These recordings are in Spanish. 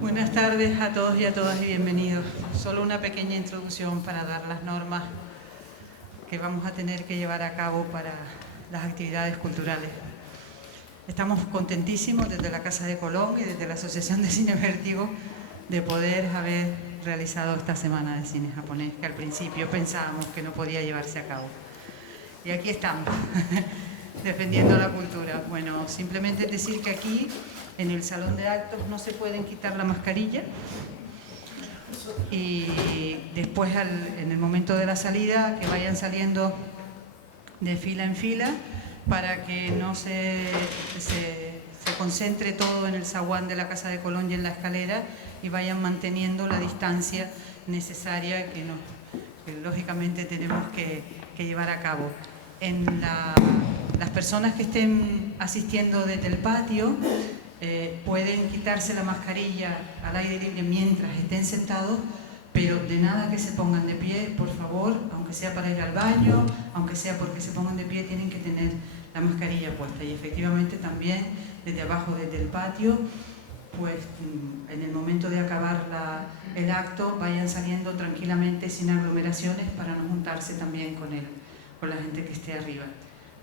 Buenas tardes a todos y a todas y bienvenidos. Solo una pequeña introducción para dar las normas que vamos a tener que llevar a cabo para las actividades culturales. Estamos contentísimos desde la Casa de Colón y desde la Asociación de Cine Vértigo de poder haber realizado esta semana de cine japonés, que al principio pensábamos que no podía llevarse a cabo. Y aquí estamos, defendiendo la cultura. Bueno, simplemente decir que aquí, en el salón de actos, no se pueden quitar la mascarilla. Y después, en el momento de la salida, que vayan saliendo de fila en fila para que no se concentre todo en el zaguán de la Casa de Colón y en la escalera y vayan manteniendo la distancia necesaria que lógicamente tenemos que llevar a cabo. Las personas que estén asistiendo desde el patio pueden quitarse la mascarilla al aire libre mientras estén sentados, pero de nada que se pongan de pie, por favor, aunque sea para ir al baño, aunque sea porque se pongan de pie, tienen que tener la mascarilla puesta. Y efectivamente también desde abajo, desde el patio, pues en el momento de acabar el acto, vayan saliendo tranquilamente sin aglomeraciones para no juntarse también con la gente que esté arriba.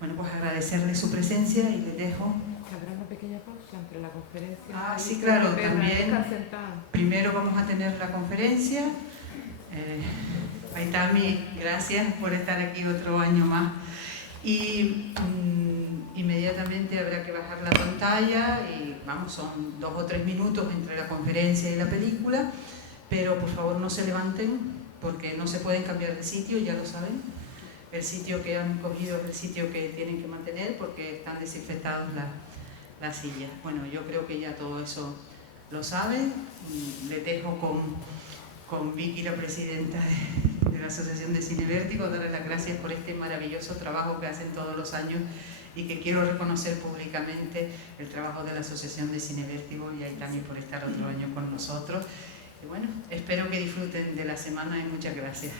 Bueno, pues agradecerles su presencia y les dejo. ¿Habrá una pequeña pausa entre la conferencia? Sí, claro, también. Primero vamos a tener la conferencia. Aitami, gracias por estar aquí otro año más. Y inmediatamente habrá que bajar la pantalla y vamos, son 2 o 3 minutos entre la conferencia y la película, pero por favor no se levanten porque no se pueden cambiar de sitio, ya lo saben. El sitio que han cogido es el sitio que tienen que mantener porque están desinfectados las sillas. Bueno, yo creo que ya todo eso lo saben. Les dejo con Vicky, la presidenta de la Asociación de Cine Vértigo, darle las gracias por este maravilloso trabajo que hacen todos los años y que quiero reconocer públicamente el trabajo de la Asociación de Cine Vértigo y a Aitami por estar otro año con nosotros. Y bueno, espero que disfruten de la semana y muchas gracias.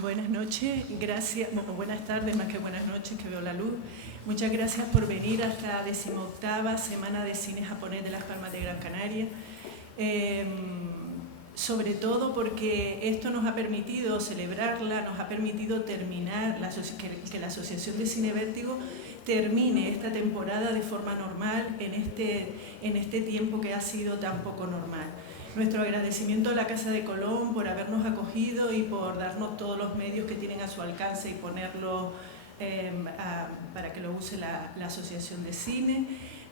Buenas noches, gracias, buenas tardes más que buenas noches, que veo la luz. Muchas gracias por venir a esta 18ª Semana de Cine Japonés de Las Palmas de Gran Canaria. Sobre todo porque esto nos ha permitido celebrarla, nos ha permitido terminar, que la Asociación de Cine Vértigo termine esta temporada de forma normal en este tiempo que ha sido tan poco normal. Nuestro agradecimiento a la Casa de Colón por habernos acogido y por darnos todos los medios que tienen a su alcance y ponerlos para que lo use la Asociación de Cine.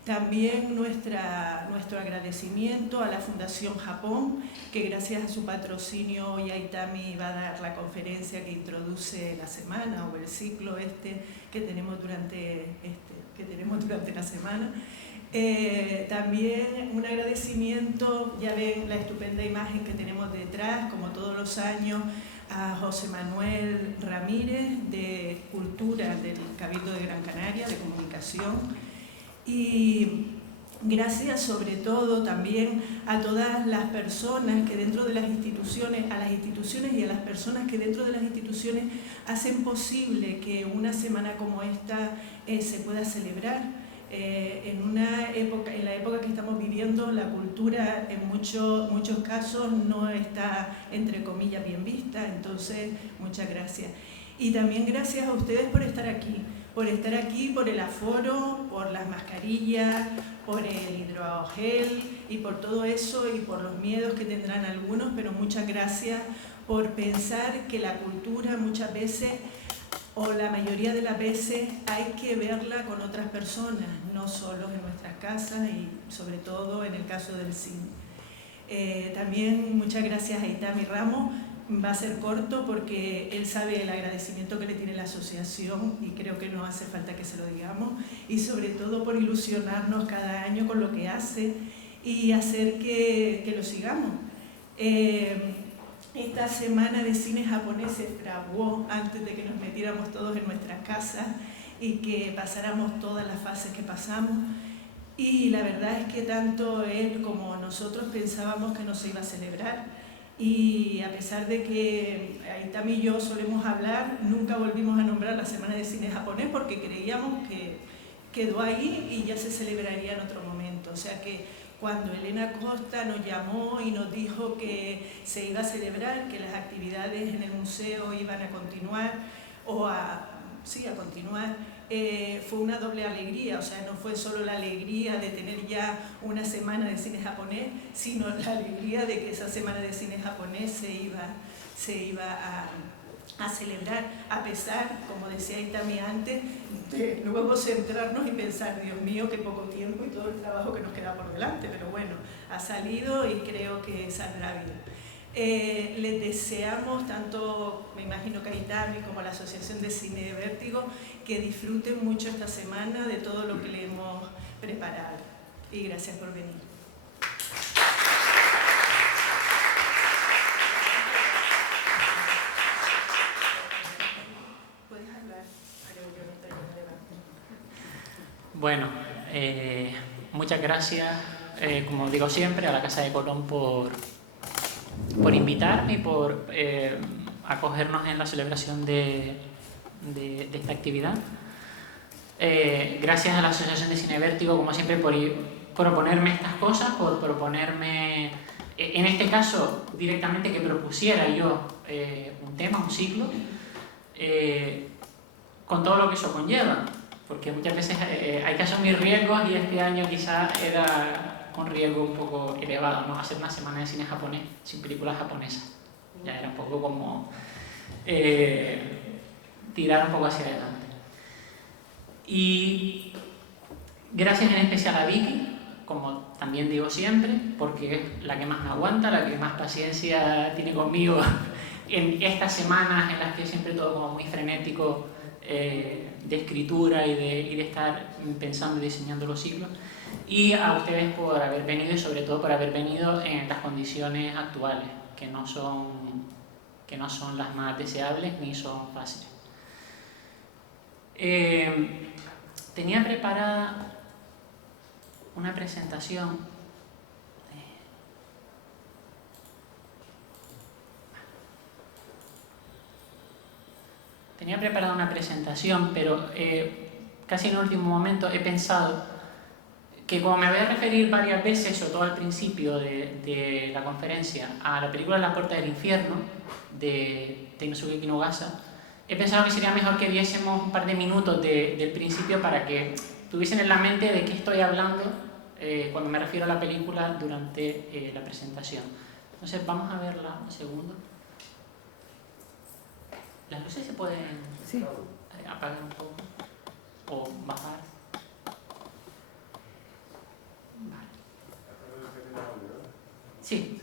También nuestro agradecimiento a la Fundación Japón, que gracias a su patrocinio hoy Aitami va a dar la conferencia que introduce la semana o el ciclo que tenemos durante la semana. También un agradecimiento, ya ven la estupenda imagen que tenemos detrás, como todos los años, a José Manuel Ramírez de Cultura del Cabildo de Gran Canaria, de Comunicación, y gracias sobre todo también a todas las personas que dentro de las instituciones, a las instituciones y a las personas que dentro de las instituciones hacen posible que una semana como esta se pueda celebrar. En la época que estamos viviendo, la cultura en muchos casos no está, entre comillas, bien vista, entonces muchas gracias. Y también gracias a ustedes por estar aquí, por el aforo, por las mascarillas, por el hidrogel y por todo eso y por los miedos que tendrán algunos, pero muchas gracias por pensar que la cultura muchas veces, o la mayoría de las veces, hay que verla con otras personas, no solo en nuestras casas y sobre todo en el caso del cine. También muchas gracias a Aitami Ramos. Va a ser corto porque él sabe el agradecimiento que le tiene la asociación y creo que no hace falta que se lo digamos, y sobre todo por ilusionarnos cada año con lo que hace y hacer que lo sigamos. Esta semana de cine japonés se fraguó antes de que nos metiéramos todos en nuestras casas y que pasáramos todas las fases que pasamos, y la verdad es que tanto él como nosotros pensábamos que no se iba a celebrar Y a pesar de que Aitami y yo solemos hablar, nunca volvimos a nombrar la Semana de Cine Japonés porque creíamos que quedó ahí y ya se celebraría en otro momento. O sea que cuando Elena Costa nos llamó y nos dijo que se iba a celebrar, que las actividades en el museo iban a continuar, a continuar, fue una doble alegría. O sea, no fue solo la alegría de tener ya una semana de cine japonés, sino la alegría de que esa semana de cine japonés se iba a celebrar, a pesar, como decía Aitami antes, de luego centrarnos y pensar, Dios mío, qué poco tiempo y todo el trabajo que nos queda por delante, pero bueno, ha salido y creo que saldrá bien. Les deseamos, tanto me imagino que Aitami como la Asociación de Cine de Vértigo, que disfruten mucho esta semana de todo lo que le hemos preparado. Y gracias por venir. Bueno, muchas gracias, como digo siempre, a la Casa de Colón por invitarme y por acogernos en la celebración de esta actividad. Gracias a la Asociación de Cine Vértigo, como siempre, por proponerme estas cosas, por proponerme, en este caso, directamente que propusiera yo un tema, un ciclo, con todo lo que eso conlleva. Porque muchas veces hay que asumir riesgos y este año quizás era un riesgo un poco elevado, ¿no? Hacer una semana de cine japonés sin películas japonesas. Ya era un poco como tirar un poco hacia adelante. Y gracias en especial a Vicky, como también digo siempre, porque es la que más me aguanta, la que más paciencia tiene conmigo en estas semanas en las que siempre todo como muy frenético, de escritura y de estar pensando y diseñando los ciclos, y a ustedes por haber venido y sobre todo por haber venido en las condiciones actuales, que no son las más deseables ni son fáciles. Tenía preparada una presentación. Tenía preparada una presentación, pero casi en el último momento he pensado que como me voy a referir varias veces, sobre todo al principio de la conferencia, a la película La Puerta del Infierno, de Teinosuke Kinugasa, he pensado que sería mejor que viésemos un par de minutos del principio para que tuviesen en la mente de qué estoy hablando cuando me refiero a la película durante la presentación. Entonces vamos a verla un segundo. ¿Las luces se pueden apagar un poco o bajar? Vale. Sí.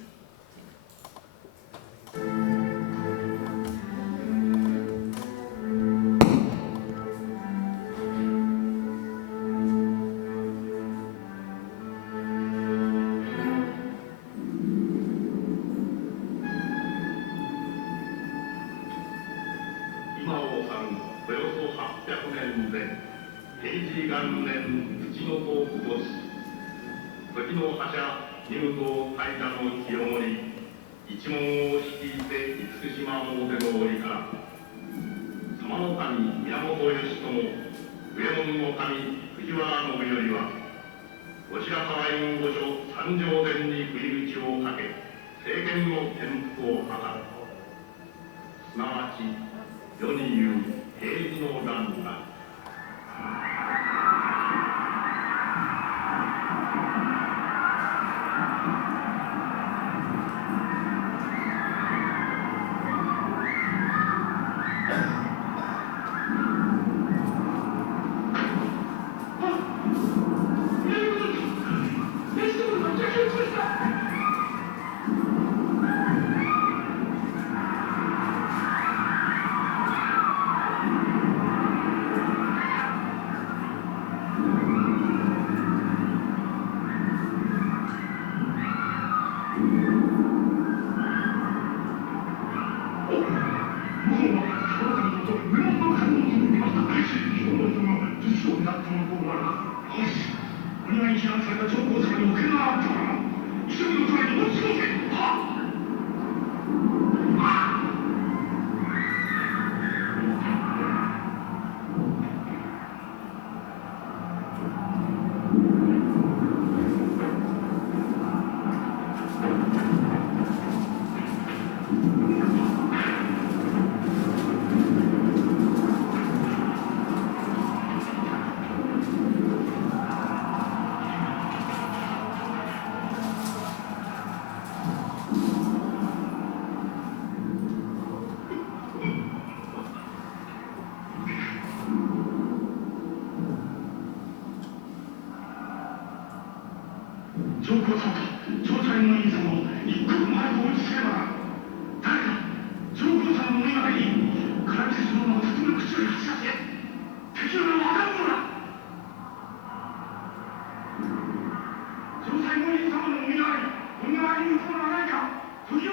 Voy a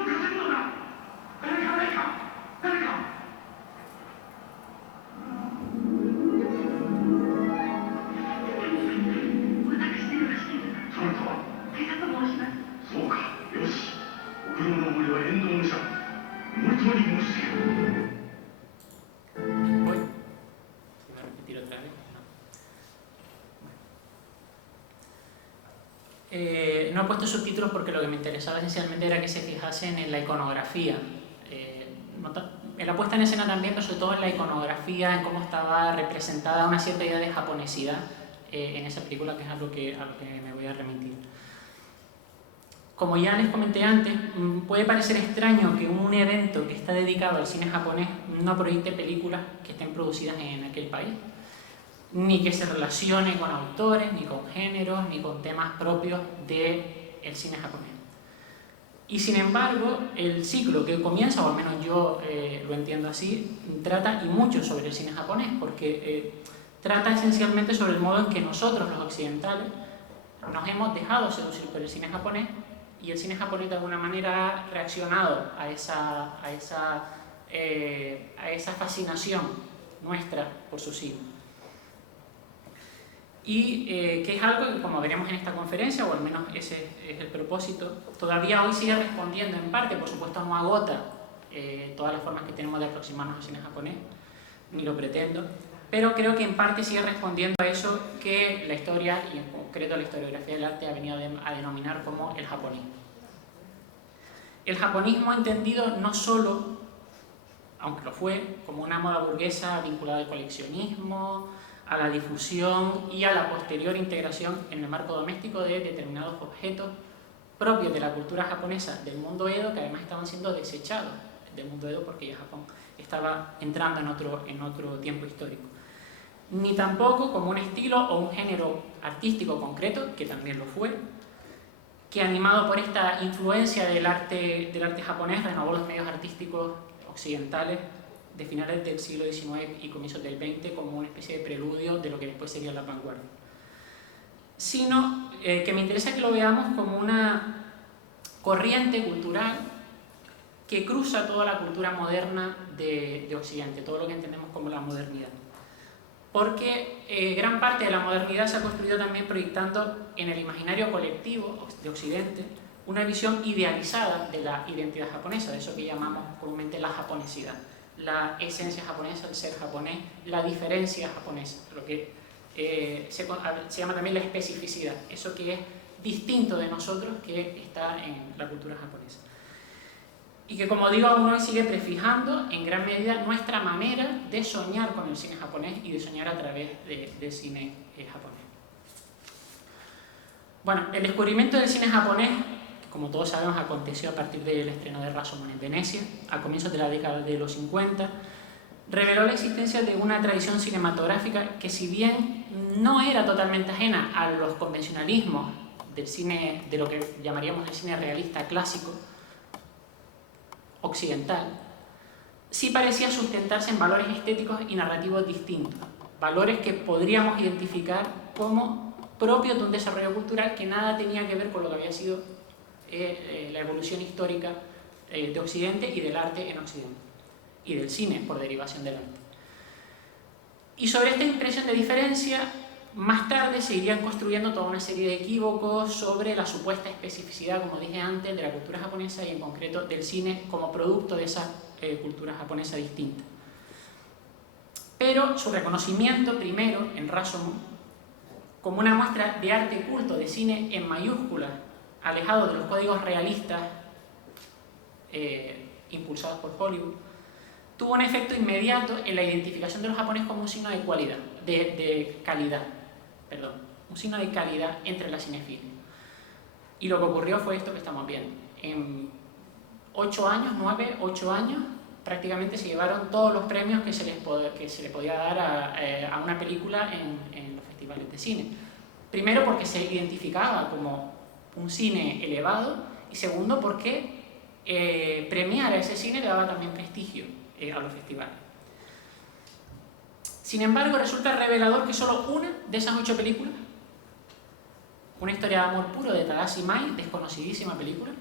repetir otra vez. No he puesto subtítulos porque lo que me interesaba esencialmente era que se fijasen en la iconografía. En la puesta en escena también, pero sobre todo en la iconografía, en cómo estaba representada una cierta idea de japonesidad en esa película, que es a lo que me voy a remitir. Como ya les comenté antes, puede parecer extraño que un evento que está dedicado al cine japonés no proyecte películas que estén producidas en aquel país, ni que se relacione con autores, ni con géneros, ni con temas propios del cine japonés. Y sin embargo, el ciclo que comienza, o al menos yo lo entiendo así, trata y mucho sobre el cine japonés, porque trata esencialmente sobre el modo en que nosotros, los occidentales, nos hemos dejado seducir por el cine japonés, y el cine japonés de alguna manera ha reaccionado a esa fascinación nuestra por su cine. Y que es algo que, como veremos en esta conferencia, o al menos ese es el propósito, todavía hoy sigue respondiendo en parte. Por supuesto no agota todas las formas que tenemos de aproximarnos al cine japonés, ni lo pretendo, pero creo que en parte sigue respondiendo a eso que la historia, y en concreto la historiografía del arte, ha venido a denominar como el japonismo. El japonismo entendido no solo, aunque lo fue, como una moda burguesa vinculada al coleccionismo, a la difusión y a la posterior integración en el marco doméstico de determinados objetos propios de la cultura japonesa del mundo Edo, que además estaban siendo desechados del mundo Edo porque ya Japón estaba entrando en otro tiempo histórico. Ni tampoco como un estilo o un género artístico concreto, que también lo fue, que animado por esta influencia del arte japonés renovó los medios artísticos occidentales de finales del siglo XIX y comienzos del XX como una especie de preludio de lo que después sería la vanguardia. Sino que me interesa que lo veamos como una corriente cultural que cruza toda la cultura moderna de Occidente, todo lo que entendemos como la modernidad. Porque gran parte de la modernidad se ha construido también proyectando en el imaginario colectivo de Occidente una visión idealizada de la identidad japonesa, de eso que llamamos comúnmente la japonesidad, la esencia japonesa, el ser japonés, la diferencia japonesa, lo que se llama también la especificidad, eso que es distinto de nosotros, que está en la cultura japonesa. Y que, como digo, aún hoy sigue prefijando en gran medida nuestra manera de soñar con el cine japonés y de soñar a través del cine japonés. Bueno, el descubrimiento del cine japonés, que como todos sabemos aconteció a partir del estreno de Rashomon en Venecia, a comienzos de la década de los 50, reveló la existencia de una tradición cinematográfica que, si bien no era totalmente ajena a los convencionalismos del cine, de lo que llamaríamos el cine realista clásico, occidental, sí parecía sustentarse en valores estéticos y narrativos distintos, valores que podríamos identificar como propios de un desarrollo cultural que nada tenía que ver con lo que había sido la evolución histórica de Occidente y del arte en Occidente, y del cine por derivación del arte. Y sobre esta impresión de diferencia, más tarde se irían construyendo toda una serie de equívocos sobre la supuesta especificidad, como dije antes, de la cultura japonesa y en concreto del cine como producto de esa cultura japonesa distinta. Pero su reconocimiento primero en Rashomon como una muestra de arte culto, de cine en mayúsculas, alejado de los códigos realistas impulsados por Hollywood, tuvo un efecto inmediato en la identificación de los japoneses como un signo de calidad, un signo de calidad entre la cinefilia. Y lo que ocurrió fue esto que estamos viendo. En 8 años, prácticamente se llevaron todos los premios que se le podía dar a una película en los festivales de cine. Primero porque se identificaba como un cine elevado y segundo porque premiar a ese cine le daba también prestigio a los festivales. Sin embargo, resulta revelador que solo una de esas 8 películas, una historia de amor puro de Tadashi Mai, desconocidísima película,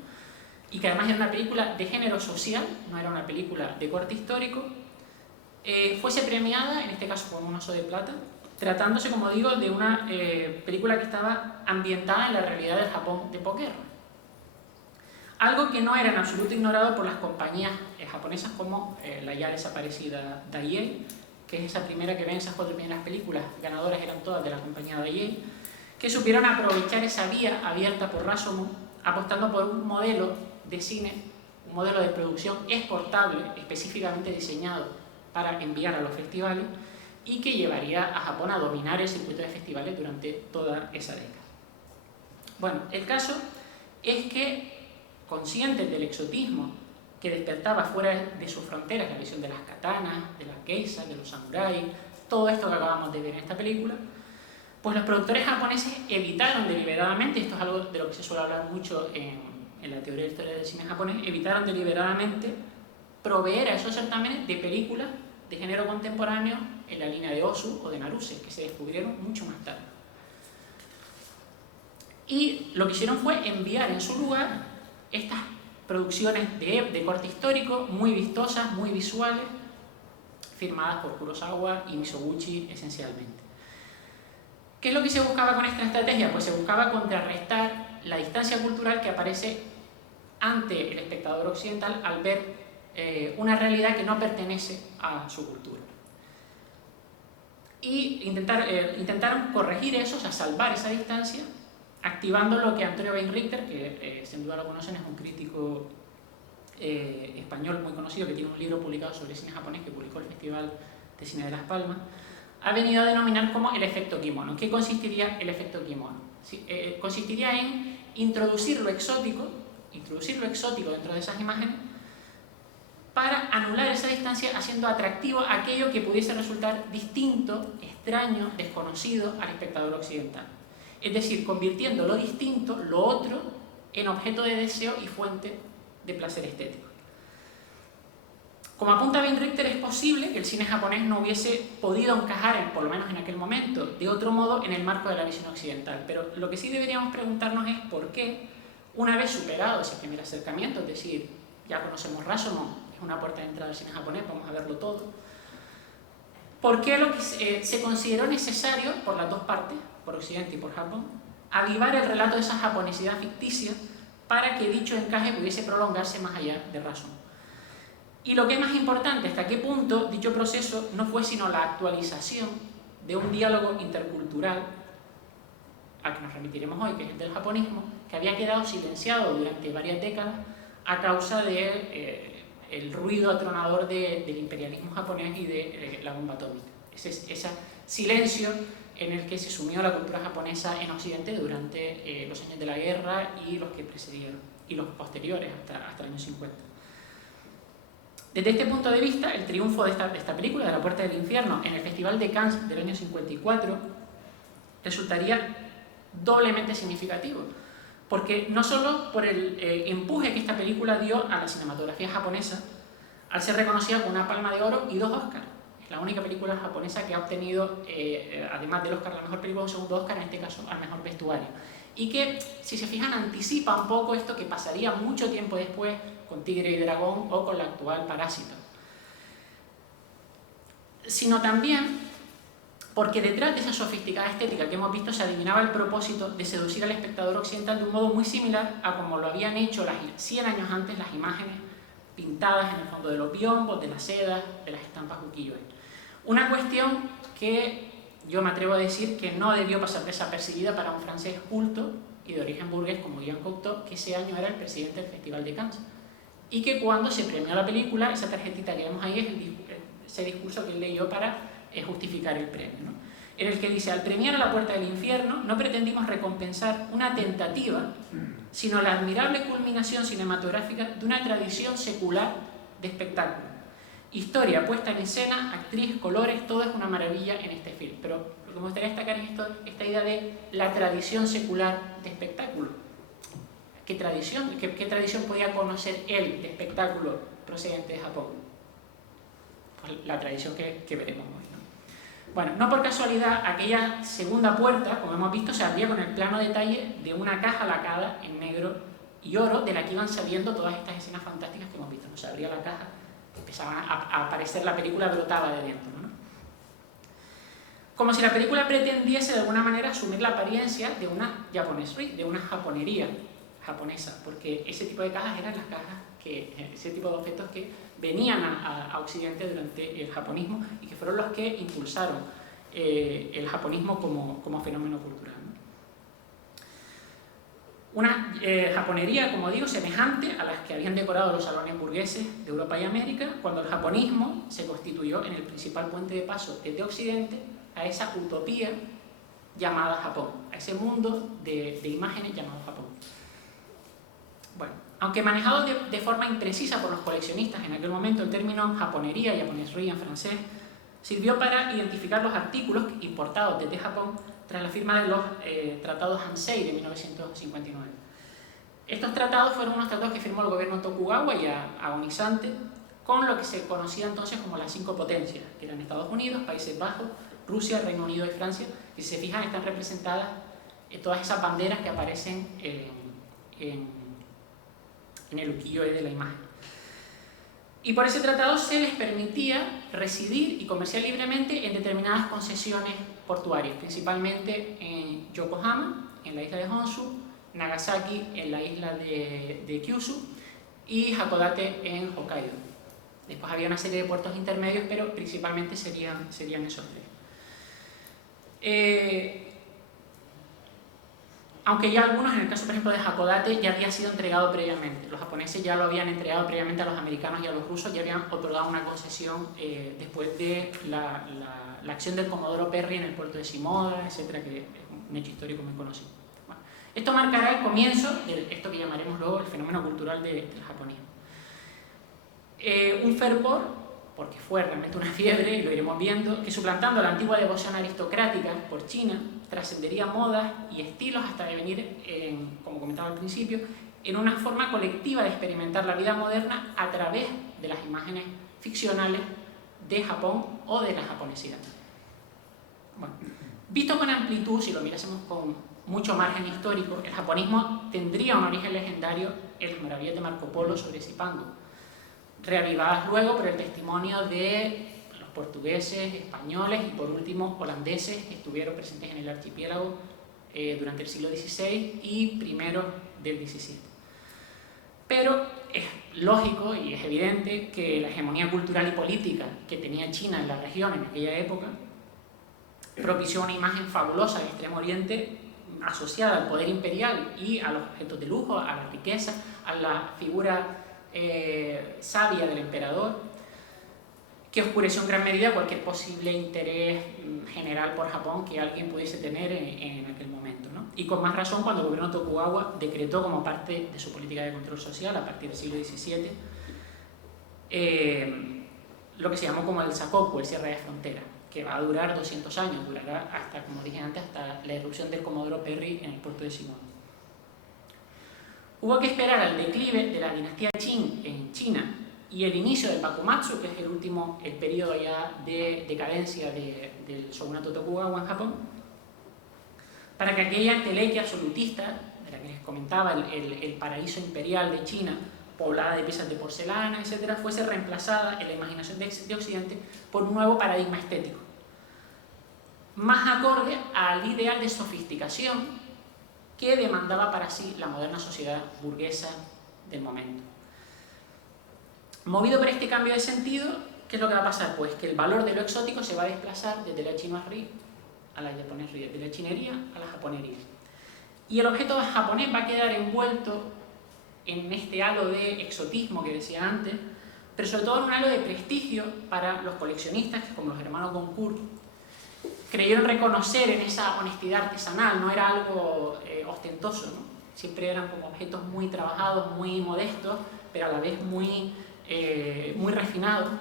y que además era una película de género social, no era una película de corte histórico, fuese premiada, en este caso con un Oso de Plata, tratándose, como digo, de una película que estaba ambientada en la realidad del Japón de posguerra. Algo que no era en absoluto ignorado por las compañías japonesas como la ya desaparecida Daiei, que es esa primera que ven, esas 4 primeras películas ganadoras eran todas de la compañía Daiei, que supieron aprovechar esa vía abierta por Rashomon, apostando por un modelo de cine, un modelo de producción exportable, específicamente diseñado para enviar a los festivales, y que llevaría a Japón a dominar el circuito de festivales durante toda esa década. Bueno, el caso es que, conscientes del exotismo que despertaba fuera de sus fronteras la visión de las katanas, de las geishas, de los samuráis, todo esto que acabamos de ver en esta película, pues los productores japoneses evitaron deliberadamente, esto es algo de lo que se suele hablar mucho en la teoría de la historia del cine japonés, evitaron deliberadamente proveer a esos certámenes de películas de género contemporáneo en la línea de Ozu o de Naruse, que se descubrieron mucho más tarde. Y lo que hicieron fue enviar en su lugar estas producciones de corte histórico, muy vistosas, muy visuales, firmadas por Kurosawa y Mizoguchi esencialmente. ¿Qué es lo que se buscaba con esta estrategia? Pues se buscaba contrarrestar la distancia cultural que aparece ante el espectador occidental al ver una realidad que no pertenece a su cultura. Y intentaron corregir eso, o sea, salvar esa distancia, activando lo que Antonio Weinrichter, que sin duda lo conocen, es un crítico español muy conocido que tiene un libro publicado sobre cine japonés que publicó el Festival de Cine de Las Palmas, ha venido a denominar como el efecto kimono. ¿En qué consistiría el efecto kimono? ¿Sí? Consistiría en introducir lo exótico dentro de esas imágenes para anular esa distancia, haciendo atractivo aquello que pudiese resultar distinto, extraño, desconocido al espectador occidental. Es decir, convirtiendo lo distinto, lo otro, en objeto de deseo y fuente de placer estético. Como apunta Weinrichter, es posible que el cine japonés no hubiese podido encajar, por lo menos en aquel momento, de otro modo en el marco de la visión occidental. Pero lo que sí deberíamos preguntarnos es por qué, una vez superado ese primer acercamiento, es decir, ya conocemos Rashomon, es una puerta de entrada al cine japonés, vamos a verlo todo, ¿por qué lo que se consideró necesario, por las dos partes, por Occidente y por Japón, avivar el relato de esa japonesidad ficticia para que dicho encaje pudiese prolongarse más allá de Rashomon? Y lo que es más importante, hasta qué punto dicho proceso no fue sino la actualización de un diálogo intercultural al que nos remitiremos hoy, que es el del japonismo, que había quedado silenciado durante varias décadas a causa del ruido atronador del imperialismo japonés y de la bomba atómica. Ese silencio en el que se sumió la cultura japonesa en Occidente durante los años de la guerra y los que precedieron, y los posteriores hasta el año 50. Desde este punto de vista, el triunfo de esta película, de La Puerta del Infierno, en el Festival de Cannes del año 54, resultaría doblemente significativo, porque no solo por el empuje que esta película dio a la cinematografía japonesa, al ser reconocida con una Palma de Oro y 2 Oscars. Es la única película japonesa que ha obtenido, además del Oscar a la mejor película, un segundo Oscar, en este caso al mejor vestuario. Y que, si se fijan, anticipa un poco esto que pasaría mucho tiempo después con Tigre y Dragón o con la actual Parásito. Sino también porque detrás de esa sofisticada estética que hemos visto se adivinaba el propósito de seducir al espectador occidental de un modo muy similar a como lo habían hecho 100 años antes las imágenes pintadas en el fondo de los biombos, de las sedas, de las estampas ukiyo-e. Una cuestión que yo me atrevo a decir que no debió pasar desapercibida para un francés culto y de origen burgués como Jean Cocteau, que ese año era el presidente del Festival de Cannes, y que cuando se premió la película, esa tarjetita que vemos ahí es ese discurso que él leyó para justificar el premio, ¿no? En el que dice: al premiar a La Puerta del Infierno no pretendimos recompensar una tentativa, sino la admirable culminación cinematográfica de una tradición secular de espectáculo. Historia, puesta en escena, actriz, colores, todo es una maravilla en este film. Pero lo que me gustaría destacar es esta idea de la tradición secular de espectáculo. ¿Qué tradición podía conocer él de espectáculo procedente de Japón? Pues la tradición que veremos hoy, ¿no? Bueno, no por casualidad, aquella segunda puerta, como hemos visto, se abría con el plano detalle de una caja lacada en negro y oro de la que iban saliendo todas estas escenas fantásticas que hemos visto. Se abría la caja, empezaba a aparecer la película, brotaba de dentro, ¿no? Como si la película pretendiese de alguna manera asumir la apariencia de una japonesry, de una japonería japonesa, porque ese tipo de cajas eran las cajas, ese tipo de objetos que venían a Occidente durante el japonismo y que fueron los que impulsaron el japonismo como fenómeno cultural, ¿no? Una japonería, como digo, semejante a las que habían decorado los salones burgueses de Europa y América cuando el japonismo se constituyó en el principal puente de paso desde Occidente a esa utopía llamada Japón, a ese mundo de imágenes llamado Japón. Bueno, aunque manejado de forma imprecisa por los coleccionistas en aquel momento, el término japonería, japonesry en francés, sirvió para identificar los artículos importados desde Japón tras la firma de los tratados Hansei de 1959. Estos tratados fueron unos tratados que firmó el gobierno Tokugawa ya agonizante con lo que se conocía entonces como las 5 potencias, que eran Estados Unidos, Países Bajos, Rusia, Reino Unido y Francia, y si se fijan están representadas todas esas banderas que aparecen en el ukiyo de la imagen. Y por ese tratado se les permitía residir y comerciar libremente en determinadas concesiones portuarias, principalmente en Yokohama, en la isla de Honshu, Nagasaki, en la isla de Kyushu, y Hakodate, en Hokkaido. Después había una serie de puertos intermedios, pero principalmente serían esos 3. Aunque ya algunos, en el caso por ejemplo de Hakodate, ya había sido entregado previamente. Los japoneses ya lo habían entregado previamente a los americanos y a los rusos, ya habían otorgado una concesión después de la acción del Comodoro Perry en el puerto de Shimoda, etcétera, que es un hecho histórico muy conocido. Bueno, esto marcará el comienzo de esto que llamaremos luego el fenómeno cultural del japonismo. Un fervor, porque fue realmente una fiebre, y lo iremos viendo, que suplantando la antigua devoción aristocrática por China, trascendería modas y estilos hasta devenir, como comentaba al principio, en una forma colectiva de experimentar la vida moderna a través de las imágenes ficcionales de Japón o de la japonesidad. Bueno, visto con amplitud, si lo mirásemos con mucho margen histórico, el japonismo tendría un origen legendario en las maravillas de Marco Polo sobre Zipango, reavivadas luego por el testimonio de los portugueses, españoles y por último holandeses que estuvieron presentes en el archipiélago durante el siglo XVI y primeros del XVII. Pero es lógico y es evidente que la hegemonía cultural y política que tenía China en la región en aquella época propició una imagen fabulosa del Extremo Oriente asociada al poder imperial y a los objetos de lujo, a la riqueza, a la figura sabia del emperador, que oscureció en gran medida cualquier posible interés general por Japón que alguien pudiese tener en aquel momento, ¿no? Y con más razón cuando el gobierno Tokugawa decretó como parte de su política de control social a partir del siglo XVII lo que se llamó como el Sakoku, el cierre de fronteras, que va a durar 200 años, durará hasta, como dije antes, hasta la erupción del Comodoro Perry en el puerto de Shimoda. Hubo que esperar al declive de la dinastía Qing en China y el inicio del Bakumatsu, que es el periodo ya de decadencia del shogunato Tokugawa en Japón, para que aquella entelequia absolutista, de la que les comentaba, el paraíso imperial de China, poblada de piezas de porcelana, etc., fuese reemplazada en la imaginación de Occidente por un nuevo paradigma estético, más acorde al ideal de sofisticación que demandaba para sí la moderna sociedad burguesa del momento. Movido por este cambio de sentido, ¿qué es lo que va a pasar? Pues que el valor de lo exótico se va a desplazar desde la chinoiserie a la japonería, de la chinería a la japonería. Y el objeto japonés va a quedar envuelto en este halo de exotismo que decía antes, pero sobre todo en un halo de prestigio para los coleccionistas, como los hermanos Goncourt, creyeron reconocer en esa honestidad artesanal, no era algo ostentoso, ¿no? Siempre eran como objetos muy trabajados, muy modestos, pero a la vez muy refinados.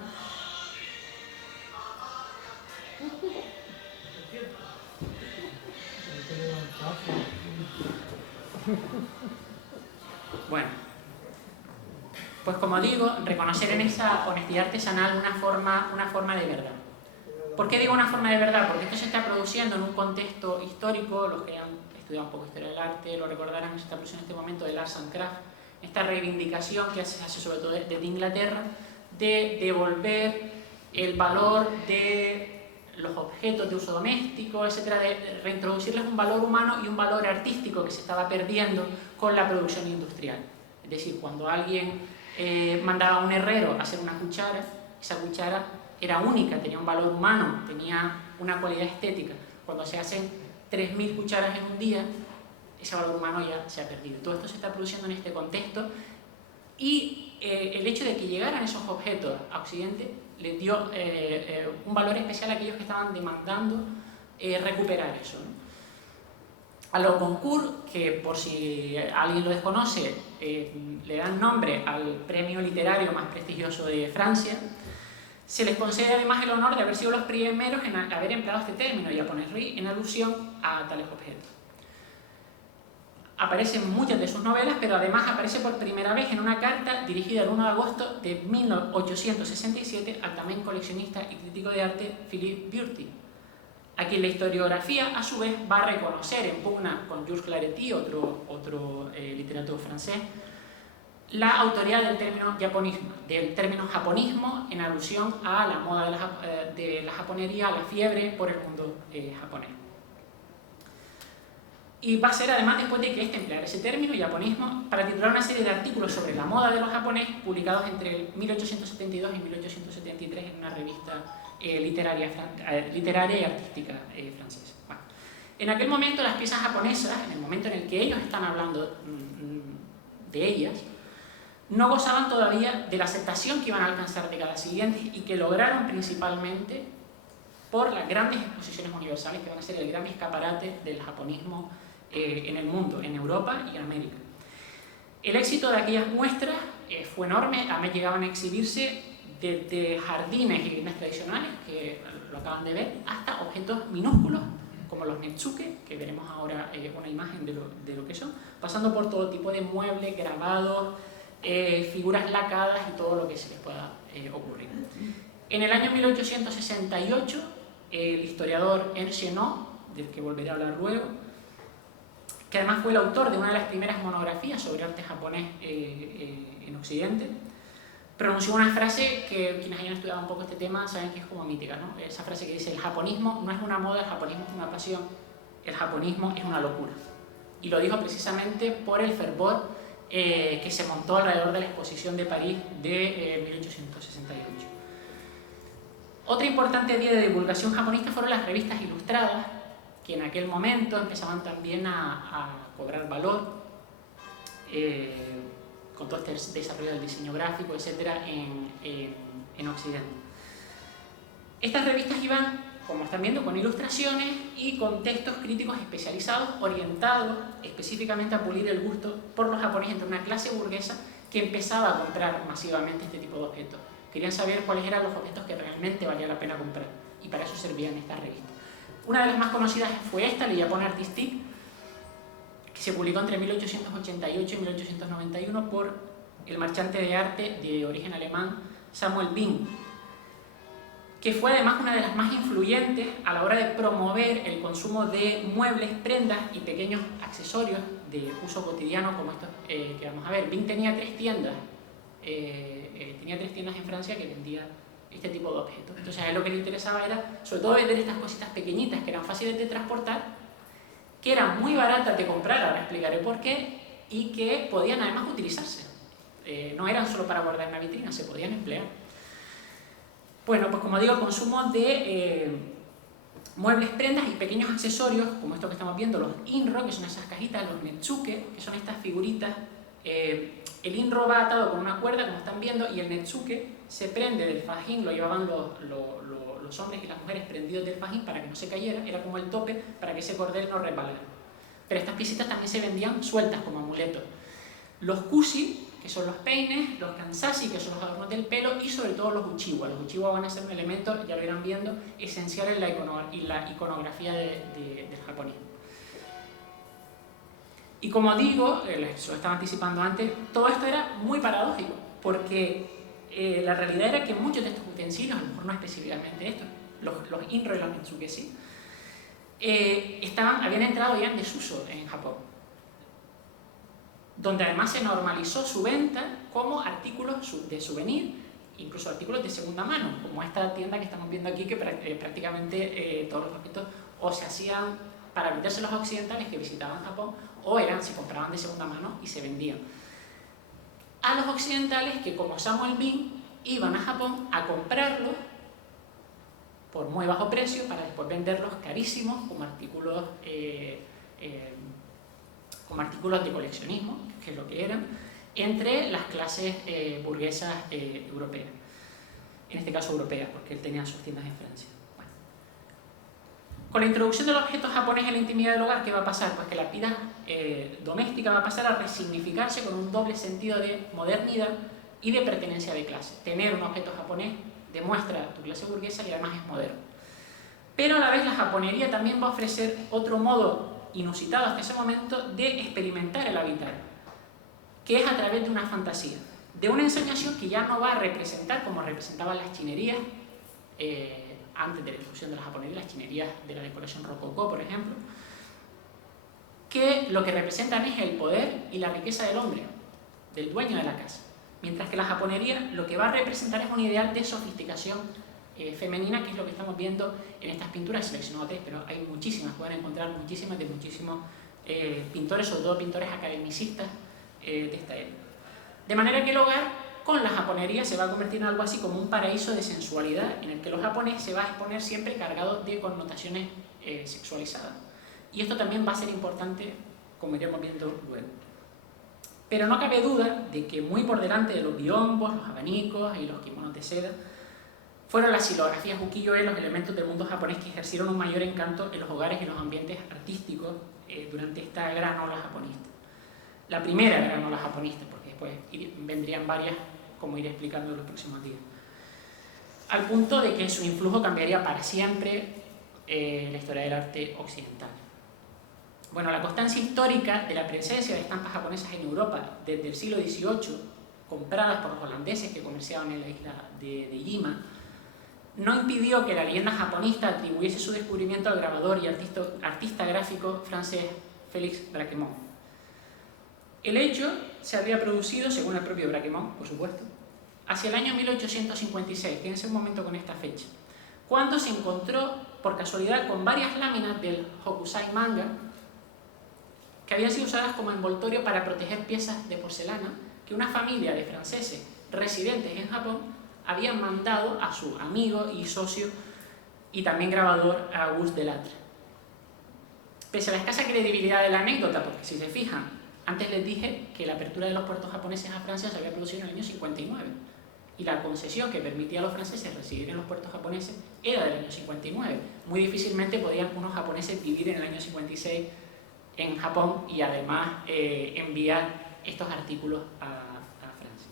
Bueno, pues como digo, reconocer en esa honestidad artesanal una forma de verdad. ¿Por qué digo una forma de verdad? Porque esto se está produciendo en un contexto histórico, los que han estudiado un poco historia del arte lo recordarán, se está produciendo en este momento del Arts and Crafts, esta reivindicación que se hace sobre todo desde Inglaterra, de devolver el valor de los objetos de uso doméstico, etcétera, de reintroducirles un valor humano y un valor artístico que se estaba perdiendo con la producción industrial. Es decir, cuando alguien mandaba a un herrero a hacer una cuchara, esa cuchara era única, tenía un valor humano, tenía una cualidad estética. Cuando se hacen 3.000 cucharas en un día, ese valor humano ya se ha perdido. Todo esto se está produciendo en este contexto y el hecho de que llegaran esos objetos a Occidente les dio un valor especial a aquellos que estaban demandando recuperar eso, ¿no? A los Goncourt, que por si alguien lo desconoce, le dan nombre al premio literario más prestigioso de Francia, se les concede además el honor de haber sido los primeros en haber empleado este término, japonés-ri, en alusión a tales objetos. Aparece en muchas de sus novelas, pero además aparece por primera vez en una carta dirigida el 1 de agosto de 1867 al también coleccionista y crítico de arte Philippe Berti, a quien la historiografía a su vez va a reconocer en pugna con Jules Claretie, otro literato francés, la autoría del término japonismo en alusión a la moda de la japonería, a la fiebre por el mundo japonés. Y va a ser además después de que empleara ese término, japonismo, para titular una serie de artículos sobre la moda de los japoneses publicados entre 1872 y 1873 en una revista literaria y artística francesa. Bueno, en aquel momento las piezas japonesas, en el momento en el que ellos están hablando de ellas, no gozaban todavía de la aceptación que iban a alcanzar décadas siguientes y que lograron principalmente por las grandes exposiciones universales que van a ser el gran escaparate del japonismo en el mundo, en Europa y en América. El éxito de aquellas muestras fue enorme, además llegaban a exhibirse desde jardines y viviendas tradicionales, que lo acaban de ver, hasta objetos minúsculos como los netsuke, que veremos ahora una imagen de lo que son, pasando por todo tipo de muebles, grabados, figuras lacadas y todo lo que se les pueda ocurrir. En el año 1868, el historiador Ernst Chenot, del que volveré a hablar luego, que además fue el autor de una de las primeras monografías sobre arte japonés en Occidente, pronunció una frase que quienes hayan estudiado un poco este tema saben que es como mítica, ¿no? Esa frase que dice: el japonismo no es una moda, el japonismo es una pasión, el japonismo es una locura. Y lo dijo precisamente por el fervor que se montó alrededor de la exposición de París de 1868. Otra importante vía de divulgación japonista fueron las revistas ilustradas, que en aquel momento empezaban también a cobrar valor con todo este desarrollo del diseño gráfico, etc. en Occidente. Estas revistas iban, como están viendo, con ilustraciones y con textos críticos especializados orientados específicamente a pulir el gusto por los japoneses entre una clase burguesa que empezaba a comprar masivamente este tipo de objetos. Querían saber cuáles eran los objetos que realmente valía la pena comprar y para eso servían estas revistas. Una de las más conocidas fue esta, Le Japon Artistique, que se publicó entre 1888 y 1891 por el marchante de arte de origen alemán Samuel Bing, que fue además una de las más influyentes a la hora de promover el consumo de muebles, prendas y pequeños accesorios de uso cotidiano como estos que vamos a ver. Bing tenía tres tiendas en Francia que vendían este tipo de objetos. Entonces a él lo que le interesaba era sobre todo vender estas cositas pequeñitas que eran fáciles de transportar, que eran muy baratas de comprar, ahora explicaré por qué, y que podían además utilizarse. No eran solo para guardar en la vitrina, se podían emplear. Bueno, pues como digo, el consumo de muebles, prendas y pequeños accesorios, como esto que estamos viendo, los inro, que son esas cajitas, los netsuke, que son estas figuritas. El inro va atado con una cuerda, como están viendo, y el netsuke se prende del fajín, lo llevaban los hombres y las mujeres prendidos del fajín para que no se cayera, era como el tope para que ese cordel no resbalara. Pero estas piecitas también se vendían sueltas como amuletos. Los kushi, que son los peines, los kansashi, que son los adornos del pelo, y sobre todo los uchiwa. Los uchiwa van a ser un elemento, ya lo irán viendo, esencial en la iconografía del japonismo. Y como digo, se lo estaba anticipando antes, todo esto era muy paradójico, porque la realidad era que muchos de estos utensilios, a lo mejor no específicamente estos, los inro y los netsuke sí, habían entrado ya en desuso en Japón. donde además se normalizó su venta como artículos de souvenir, incluso artículos de segunda mano, como esta tienda que estamos viendo aquí, que prácticamente todos los objetos o se hacían para venderse a los occidentales que visitaban Japón, o se compraban de segunda mano y se vendían a los occidentales que, como Samuel Bean, iban a Japón a comprarlos por muy bajo precio para después venderlos carísimos como artículos de coleccionismo, que es lo que eran, entre las clases burguesas europeas, en este caso europeas, porque él tenía sus tiendas en Francia. Bueno. Con la introducción de los objetos japoneses en la intimidad del hogar, ¿qué va a pasar? Pues que la vida doméstica va a pasar a resignificarse con un doble sentido de modernidad y de pertenencia de clase. Tener un objeto japonés demuestra tu clase burguesa y además es moderno. Pero a la vez la japonería también va a ofrecer otro modo inusitado hasta ese momento de experimentar el habitar, que es a través de una fantasía, de una ensoñación que ya no va a representar como representaban las chinerías antes de la introducción de la japonería, las chinerías de la decoración rococó, por ejemplo, que lo que representan es el poder y la riqueza del hombre, del dueño de la casa, mientras que la japonería lo que va a representar es un ideal de sofisticación femenina, que es lo que estamos viendo en estas pinturas. He seleccionado 3, pero hay muchísimas, pueden encontrar muchísimas de muchísimos pintores, sobre todo pintores academicistas de esta época. De manera que el hogar con la japonería se va a convertir en algo así como un paraíso de sensualidad, en el que lo japonés se va a exponer siempre cargado de connotaciones sexualizadas. Y esto también va a ser importante, como iremos viendo luego. Pero no cabe duda de que muy por delante de los biombos, los abanicos y los kimonos de seda, fueron las silografías ukiyo-e los elementos del mundo japonés que ejercieron un mayor encanto en los hogares y en los ambientes artísticos durante esta gran ola japonista. La primera gran ola japonista, porque después vendrían varias, como iré explicando en los próximos días. Al punto de que su influjo cambiaría para siempre la historia del arte occidental. Bueno, la constancia histórica de la presencia de estampas japonesas en Europa desde el siglo XVIII, compradas por los holandeses que comerciaban en la isla de Jima, no impidió que la leyenda japonista atribuyese su descubrimiento al grabador y artista gráfico francés Félix Braquemont. El hecho se habría producido, según el propio Braquemont, por supuesto, hacia el año 1856, quédense un momento con esta fecha, cuando se encontró por casualidad con varias láminas del Hokusai manga que habían sido usadas como envoltorio para proteger piezas de porcelana que una familia de franceses residentes en Japón habían mandado a su amigo y socio y también grabador Auguste Delattre. Pese a la escasa credibilidad de la anécdota, porque si se fijan, antes les dije que la apertura de los puertos japoneses a Francia se había producido en el año 59 y la concesión que permitía a los franceses residir en los puertos japoneses era del año 59. Muy difícilmente podían unos japoneses vivir en el año 56 en Japón y además enviar estos artículos a Francia.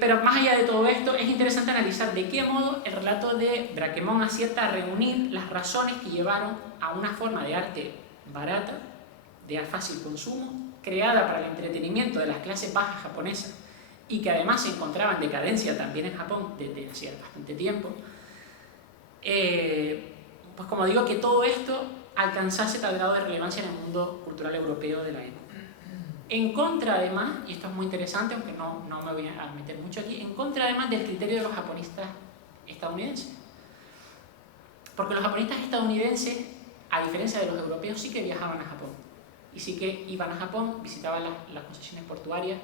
Pero más allá de todo esto, es interesante analizar de qué modo el relato de Braquemont acierta a reunir las razones que llevaron a una forma de arte barata, de fácil consumo, creada para el entretenimiento de las clases bajas japonesas y que además se encontraba en decadencia también en Japón desde hacía bastante tiempo. Pues como digo, que todo esto alcanzase tal grado de relevancia en el mundo cultural europeo de la época. En contra, además, y esto es muy interesante, aunque no me voy a meter mucho aquí, en contra, además, del criterio de los japonistas estadounidenses. Porque los japonistas estadounidenses, a diferencia de los europeos, sí que viajaban a Japón. Y sí que iban a Japón, visitaban las concesiones portuarias,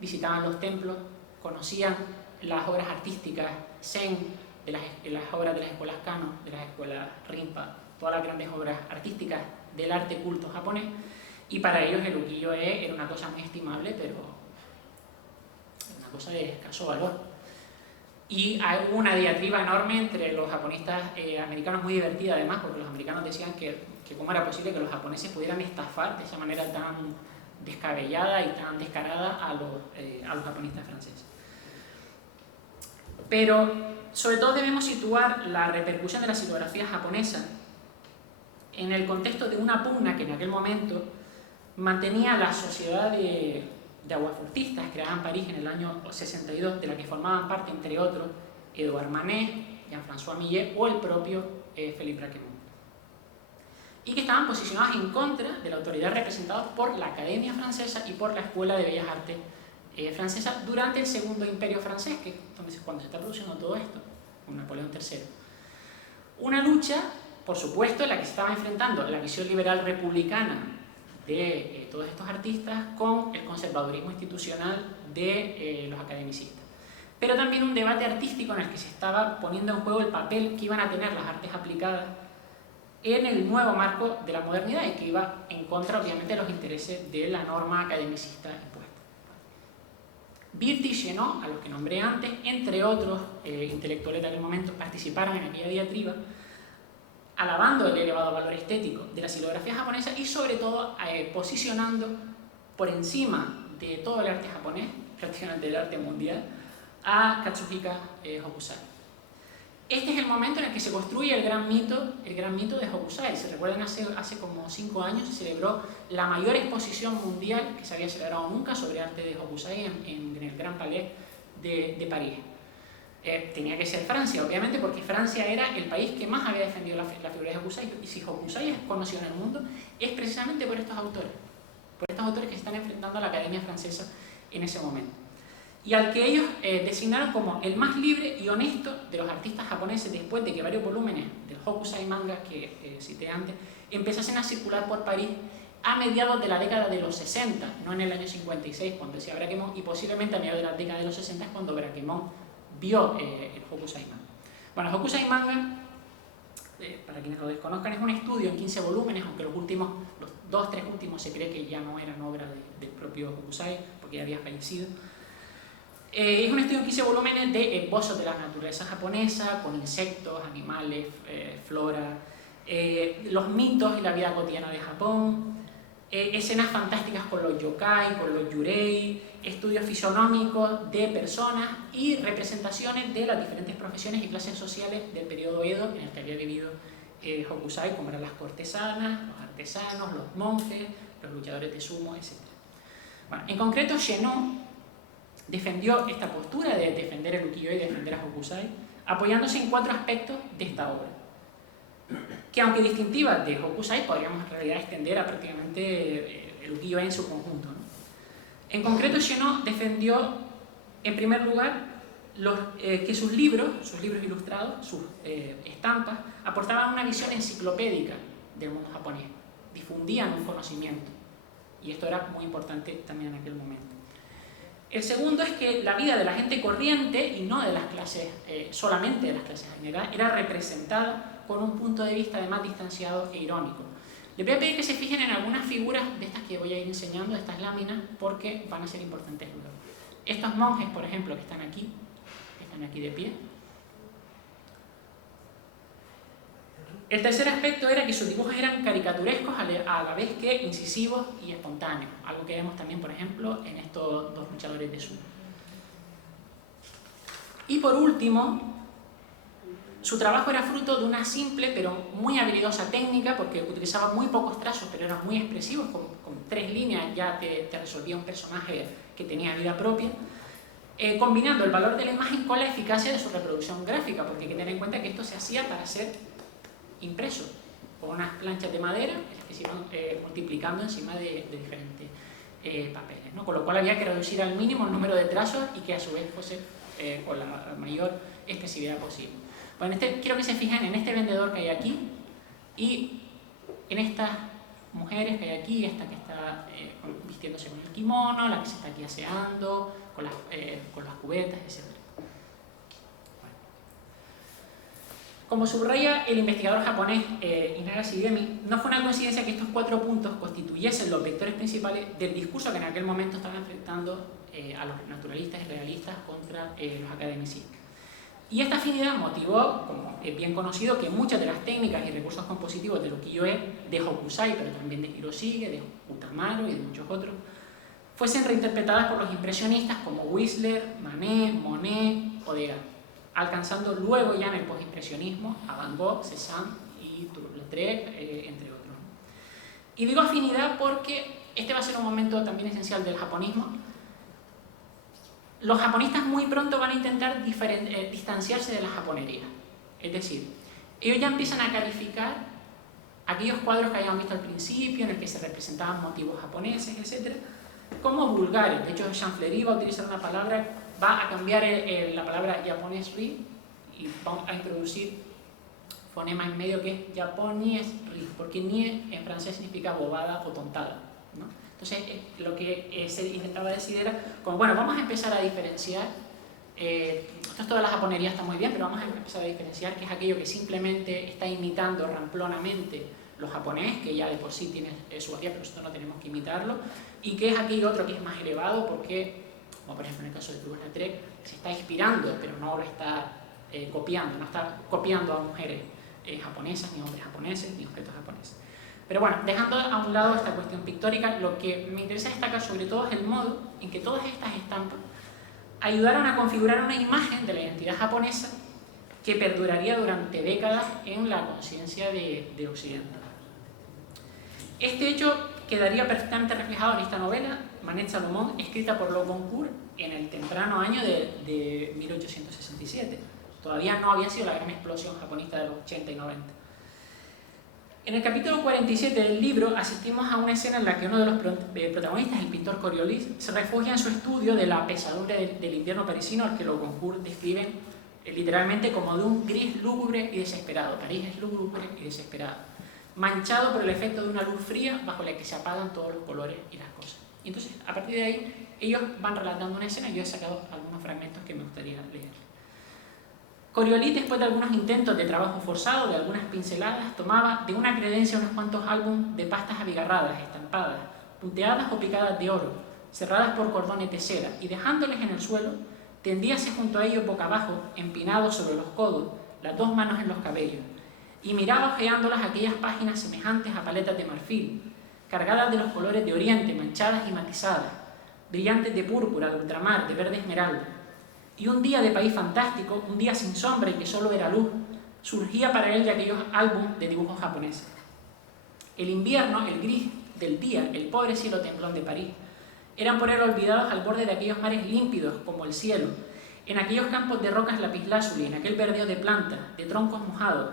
visitaban los templos, conocían las obras artísticas Zen, de las obras de las escuelas Kano, de las escuelas Rinpa, todas las grandes obras artísticas del arte culto japonés, y para ellos el ukiyo-e era una cosa muy estimable, pero una cosa de escaso valor. Y hay una diatriba enorme entre los japonistas americanos, muy divertida además, porque los americanos decían que cómo era posible que los japoneses pudieran estafar de esa manera tan descabellada y tan descarada a los japonistas franceses. Pero sobre todo debemos situar la repercusión de la silografía japonesa en el contexto de una pugna que en aquel momento mantenía la sociedad de aguafortistas creada en París en el año 62, de la que formaban parte, entre otros, Edouard Manet, Jean-François Millet o el propio Félix Braquemont. y que estaban posicionados en contra de la autoridad representada por la Academia Francesa y por la Escuela de Bellas Artes francesa durante el Segundo Imperio Francés, que es cuando se está produciendo todo esto, con Napoleón III. Una lucha, por supuesto, en la que se estaba enfrentando la visión liberal republicana de todos estos artistas con el conservadurismo institucional de los academicistas. Pero también un debate artístico en el que se estaba poniendo en juego el papel que iban a tener las artes aplicadas en el nuevo marco de la modernidad y que iba en contra, obviamente, de los intereses de la norma academicista impuesta. Wirth y Chenot, a los que nombré antes, entre otros intelectuales de aquel momento, participaron en aquella diatriba, alabando el elevado valor estético de la silografía japonesa y sobre todo posicionando por encima de todo el arte japonés, prácticamente del arte mundial, a Katsuhiko Hokusai. Este es el momento en el que se construye el gran mito de Hokusai. Se recuerdan, hace como 5 años se celebró la mayor exposición mundial que se había celebrado nunca sobre arte de Hokusai en el Gran Palais de París. Tenía que ser Francia, obviamente, porque Francia era el país que más había defendido la figura de Hokusai. Y si Hokusai es conocido en el mundo, es precisamente por estos autores que se están enfrentando a la Academia Francesa en ese momento. Y al que ellos designaron como el más libre y honesto de los artistas japoneses después de que varios volúmenes del Hokusai manga que cité antes empezasen a circular por París a mediados de la década de los 60, no en el año 56 cuando decía Braquemont, y posiblemente a mediados de la década de los 60 es cuando Braquemont vio el Hokusai manga. Bueno, el Hokusai manga, para quienes lo desconozcan, es un estudio en 15 volúmenes, aunque los 2-3 últimos se cree que ya no eran obra del propio Hokusai porque ya había fallecido. Es un estudio en 15 volúmenes de esbozos de la naturaleza japonesa, con insectos, animales, flora, los mitos y la vida cotidiana de Japón, escenas fantásticas con los yokai, con los yurei, estudios fisionómicos de personas y representaciones de las diferentes profesiones y clases sociales del periodo Edo en el que había vivido Hokusai, como eran las cortesanas, los artesanos, los monjes, los luchadores de sumo, etc. Bueno, en concreto, Chenot defendió esta postura de defender el ukiyo-e y defender a Hokusai, apoyándose en 4 aspectos de esta obra, que aunque distintivas de Hokusai, podríamos en realidad extender a prácticamente el ukiyo-e en su conjunto, ¿no? En concreto, Chenot defendió, en primer lugar, que sus libros ilustrados, sus estampas, aportaban una visión enciclopédica del mundo japonés, difundían un conocimiento, y esto era muy importante también en aquel momento. El segundo es que la vida de la gente corriente, y no de las clases, solamente de las clases adineradas, era representada con un punto de vista además distanciado e irónico. Les voy a pedir que se fijen en algunas figuras de estas que voy a ir enseñando, de estas láminas, porque van a ser importantes luego. Estos monjes, por ejemplo, que están aquí de pie. El tercer aspecto era que sus dibujos eran caricaturescos a la vez que incisivos y espontáneos, algo que vemos también, por ejemplo, en estos 2 luchadores de sumo. Y por último, su trabajo era fruto de una simple pero muy habilidosa técnica, porque utilizaba muy pocos trazos, pero eran muy expresivos, con 3 líneas ya te resolvía un personaje que tenía vida propia, combinando el valor de la imagen con la eficacia de su reproducción gráfica, porque hay que tener en cuenta que esto se hacía para ser impreso con unas planchas de madera que se iban multiplicando encima de diferentes papeles, ¿no? Con lo cual había que reducir al mínimo el número de trazos y que a su vez fuese con la mayor expresividad posible. Bueno, quiero que se fijen en este vendedor que hay aquí y en estas mujeres que hay aquí, esta que está vistiéndose con el kimono, la que se está aquí aseando, con las cubetas, etc. Como subraya el investigador japonés Inaga Shigemi, no fue una coincidencia que estos 4 puntos constituyesen los vectores principales del discurso que en aquel momento estaba enfrentando a los naturalistas y realistas contra los academicistas. Y esta afinidad motivó, como es bien conocido, que muchas de las técnicas y recursos compositivos del ukiyo-e, de Hokusai, pero también de Hiroshige, de Utamaro y de muchos otros, fuesen reinterpretadas por los impresionistas como Whistler, Manet, Monet o Degas, alcanzando luego ya en el postimpresionismo a Van Gogh, Cézanne y Toulouse-Lautrec, entre otros. Y digo afinidad porque este va a ser un momento también esencial del japonismo. Los japonistas muy pronto van a intentar distanciarse de la japonería. Es decir, ellos ya empiezan a calificar aquellos cuadros que habíamos visto al principio, en el que se representaban motivos japoneses, etc., como vulgares. De hecho, Jean Fleury va a utilizar una palabra, va a cambiar la palabra japonés ri y va a introducir fonema en medio que es japonés ri, porque nie en francés significa bobada o tontada, ¿no? Entonces, lo que se intentaba decir era, como, bueno, vamos a empezar a diferenciar, esto toda la japonería está muy bien, pero vamos a empezar a diferenciar qué es aquello que simplemente está imitando ramplonamente los japoneses, que ya de por sí tiene su gracia, pero nosotros no tenemos que imitarlo, y qué es aquello otro que es más elevado, porque, como por ejemplo en el caso de Toulouse-Lautrec, se está inspirando, pero no lo está copiando, no está copiando a mujeres japonesas, ni hombres japoneses, ni objetos japoneses. Pero bueno, dejando a un lado esta cuestión pictórica, lo que me interesa destacar sobre todo es el modo en que todas estas estampas ayudaron a configurar una imagen de la identidad japonesa que perduraría durante décadas en la conciencia de Occidente. Este hecho quedaría perfectamente reflejado en esta novela, Manette Salomon, escrita por Le Goncourt en el temprano año de 1867. Todavía no había sido la gran explosión japonista de los 80 y 90. En el capítulo 47 del libro asistimos a una escena en la que uno de los protagonistas, el pintor Coriolis, se refugia en su estudio de la pesadumbre del invierno parisino, al que Le Goncourt describen literalmente como de un gris lúgubre y desesperado. París es lúgubre y desesperado, manchado por el efecto de una luz fría bajo la que se apagan todos los colores y las cosas. Y entonces, a partir de ahí, ellos van relatando una escena y yo he sacado algunos fragmentos que me gustaría leer. Coriolis, después de algunos intentos de trabajo forzado, de algunas pinceladas, tomaba de una credencia unos cuantos álbumes de pastas abigarradas, estampadas, punteadas o picadas de oro, cerradas por cordones de seda, y dejándoles en el suelo, tendíase junto a ellos boca abajo, empinados sobre los codos, las dos manos en los cabellos, y miraba ojeándolas aquellas páginas semejantes a paletas de marfil, cargadas de los colores de oriente, manchadas y matizadas, brillantes de púrpura, de ultramar, de verde esmeralda. Y un día de país fantástico, un día sin sombra y que solo era luz, surgía para él de aquellos álbumes de dibujos japoneses. El invierno, el gris del día, el pobre cielo temblón de París, eran por él olvidados al borde de aquellos mares límpidos como el cielo, en aquellos campos de rocas lapislázuli, en aquel verdeo de plantas, de troncos mojados,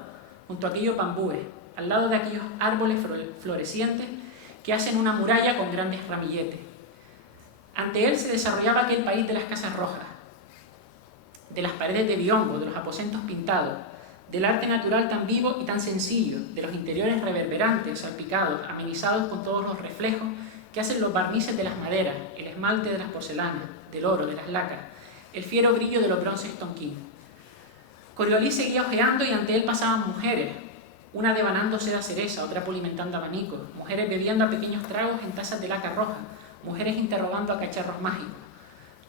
junto a aquellos bambúes, al lado de aquellos árboles florecientes que hacen una muralla con grandes ramilletes. Ante él se desarrollaba aquel país de las casas rojas, de las paredes de biombo, de los aposentos pintados, del arte natural tan vivo y tan sencillo, de los interiores reverberantes, salpicados, amenizados con todos los reflejos que hacen los barnices de las maderas, el esmalte de las porcelanas, del oro, de las lacas, el fiero brillo de los bronces tonquín. Coriolis seguía ojeando y ante él pasaban mujeres, una devanando seda cereza, otra polimentando abanicos, mujeres bebiendo a pequeños tragos en tazas de laca roja, mujeres interrogando a cacharros mágicos,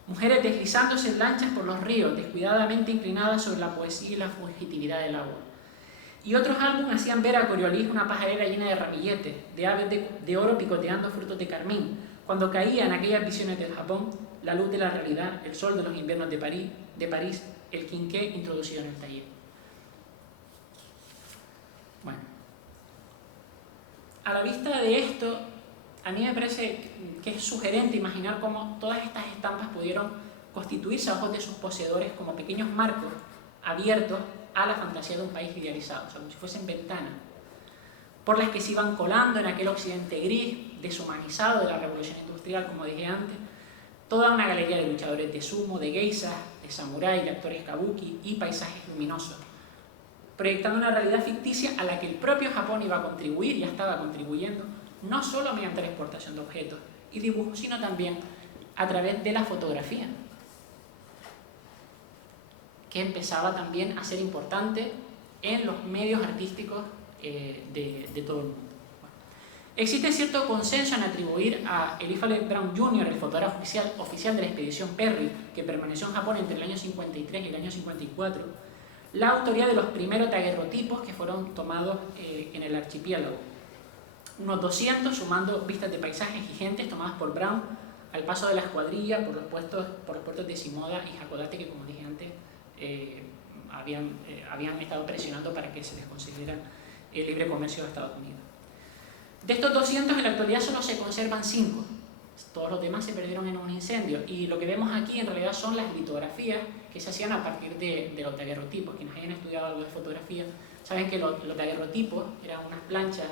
mujeres deslizándose en lanchas por los ríos, descuidadamente inclinadas sobre la poesía y la fugitividad del agua. Y otros álbumes hacían ver a Coriolis una pajarera llena de ramilletes, de aves de oro picoteando frutos de carmín, cuando caía en aquellas visiones del Japón la luz de la realidad, el sol de los inviernos de París, el quinqué introducido en el taller. Bueno, a la vista de esto, a mí me parece que es sugerente imaginar cómo todas estas estampas pudieron constituirse a ojos de sus poseedores como pequeños marcos abiertos a la fantasía de un país idealizado, o sea, como si fuesen ventanas, por las que se iban colando en aquel occidente gris, deshumanizado de la revolución industrial, como dije antes, toda una galería de luchadores de sumo, de geisas, de samurái, de actores kabuki y paisajes luminosos, proyectando una realidad ficticia a la que el propio Japón iba a contribuir, ya estaba contribuyendo, no solo mediante la exportación de objetos y dibujos, sino también a través de la fotografía, que empezaba también a ser importante en los medios artísticos de todo el mundo. Bueno, existe cierto consenso en atribuir a Eliphas Brown Jr., el fotógrafo oficial de la expedición Perry, que permaneció en Japón entre el año 53 y el año 54, la autoría de los primeros daguerrotipos que fueron tomados en el archipiélago. Unos 200, sumando vistas de paisajes y gentes tomadas por Brown al paso de la escuadrilla por los puertos de Shimoda y Hakodate, que como dije antes habían estado presionando para que se les concediera el libre comercio de Estados Unidos. De estos 200 en la actualidad solo se conservan 5, todos los demás se perdieron en un incendio, y lo que vemos aquí en realidad son las litografías que se hacían a partir de los daguerrotipos. Quienes hayan estudiado algo de fotografía Saben que los daguerrotipos eran unas planchas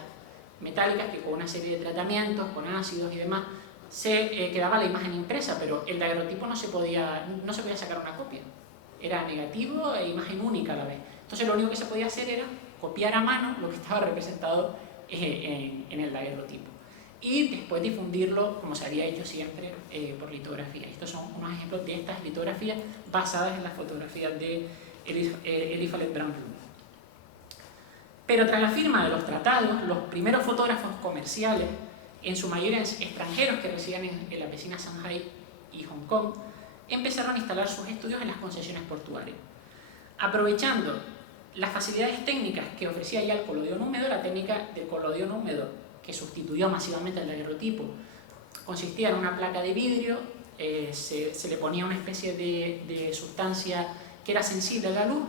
metálicas que con una serie de tratamientos, con ácidos y demás, se quedaba la imagen impresa, pero el daguerrotipo no se podía sacar una copia. Era negativo e imagen única a la vez. Entonces lo único que se podía hacer era copiar a mano lo que estaba representado en el daguerrotipo y después difundirlo, como se había hecho siempre, por litografía. Estos son unos ejemplos de estas litografías basadas en las fotografías de Eliphalet Braunblum. Pero tras la firma de los tratados, los primeros fotógrafos comerciales, en su mayoría extranjeros que residían en las vecinas Shanghai y Hong Kong, empezaron a instalar sus estudios en las concesiones portuarias. Aprovechando las facilidades técnicas que ofrecía ya el colodión húmedo, la técnica del colodión húmedo, que sustituyó masivamente el daguerrotipo, consistía en una placa de vidrio, se le ponía una especie de sustancia que era sensible a la luz,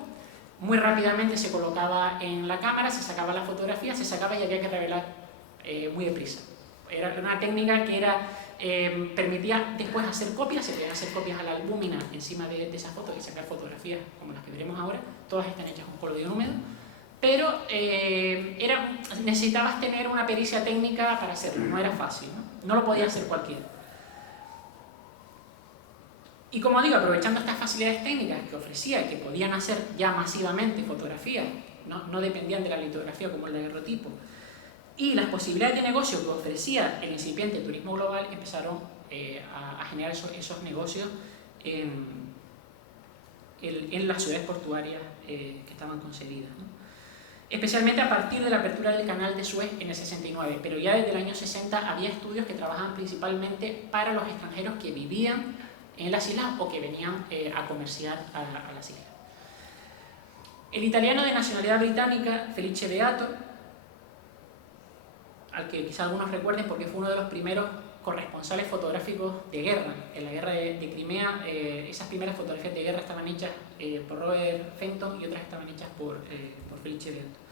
muy rápidamente se colocaba en la cámara, se sacaba la fotografía, se sacaba y había que revelar muy deprisa. Era una técnica que permitía después hacer copias, se podían hacer copias a la albúmina encima de esas fotos y sacar fotografías como las que veremos ahora, todas están hechas con colodión húmedo, pero necesitabas tener una pericia técnica para hacerlo, no era fácil, no lo podía hacer cualquiera. Y como digo, aprovechando estas facilidades técnicas que ofrecía y que podían hacer ya masivamente fotografías, no dependían de la litografía como el daguerrotipo, y las posibilidades de negocio que ofrecía el incipiente turismo global, empezaron a generar esos negocios en las ciudades portuarias que estaban concebidas, ¿no? Especialmente a partir de la apertura del canal de Suez en el 69, pero ya desde el año 60 había estudios que trabajaban principalmente para los extranjeros que vivían en las islas o que venían a comerciar a las islas. El italiano de nacionalidad británica, Felice Beato, al que quizá algunos recuerden porque fue uno de los primeros corresponsales fotográficos de guerra. En la guerra de Crimea, esas primeras fotografías de guerra estaban hechas por Robert Fenton y otras estaban hechas por Felice Beato.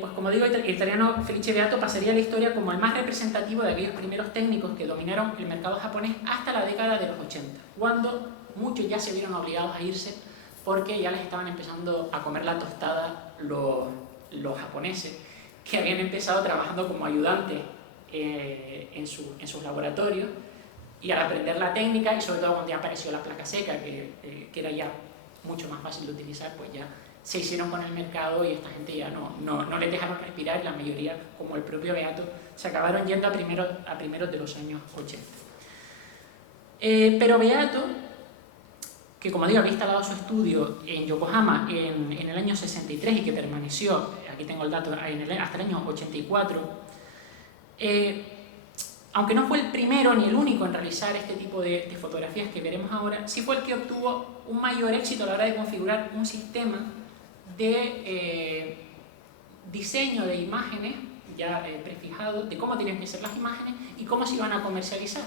Pues como digo, el italiano Felice Beato pasaría a la historia como el más representativo de aquellos primeros técnicos que dominaron el mercado japonés hasta la década de los 80, cuando muchos ya se vieron obligados a irse porque ya les estaban empezando a comer la tostada los japoneses, que habían empezado trabajando como ayudantes en sus laboratorios, y al aprender la técnica, y sobre todo cuando ya apareció la placa seca, que era ya mucho más fácil de utilizar, pues ya se hicieron con el mercado y esta gente ya no les dejaron respirar, y la mayoría, como el propio Beato, se acabaron yendo a primeros de los años 80. Pero Beato, que como digo había instalado su estudio en Yokohama en el año 63 y que permaneció, aquí tengo el dato, hasta el año 84, aunque no fue el primero ni el único en realizar este tipo de fotografías que veremos ahora, sí fue el que obtuvo un mayor éxito a la hora de configurar un sistema de diseño de imágenes ya prefijado, de cómo tenían que ser las imágenes y cómo se iban a comercializar,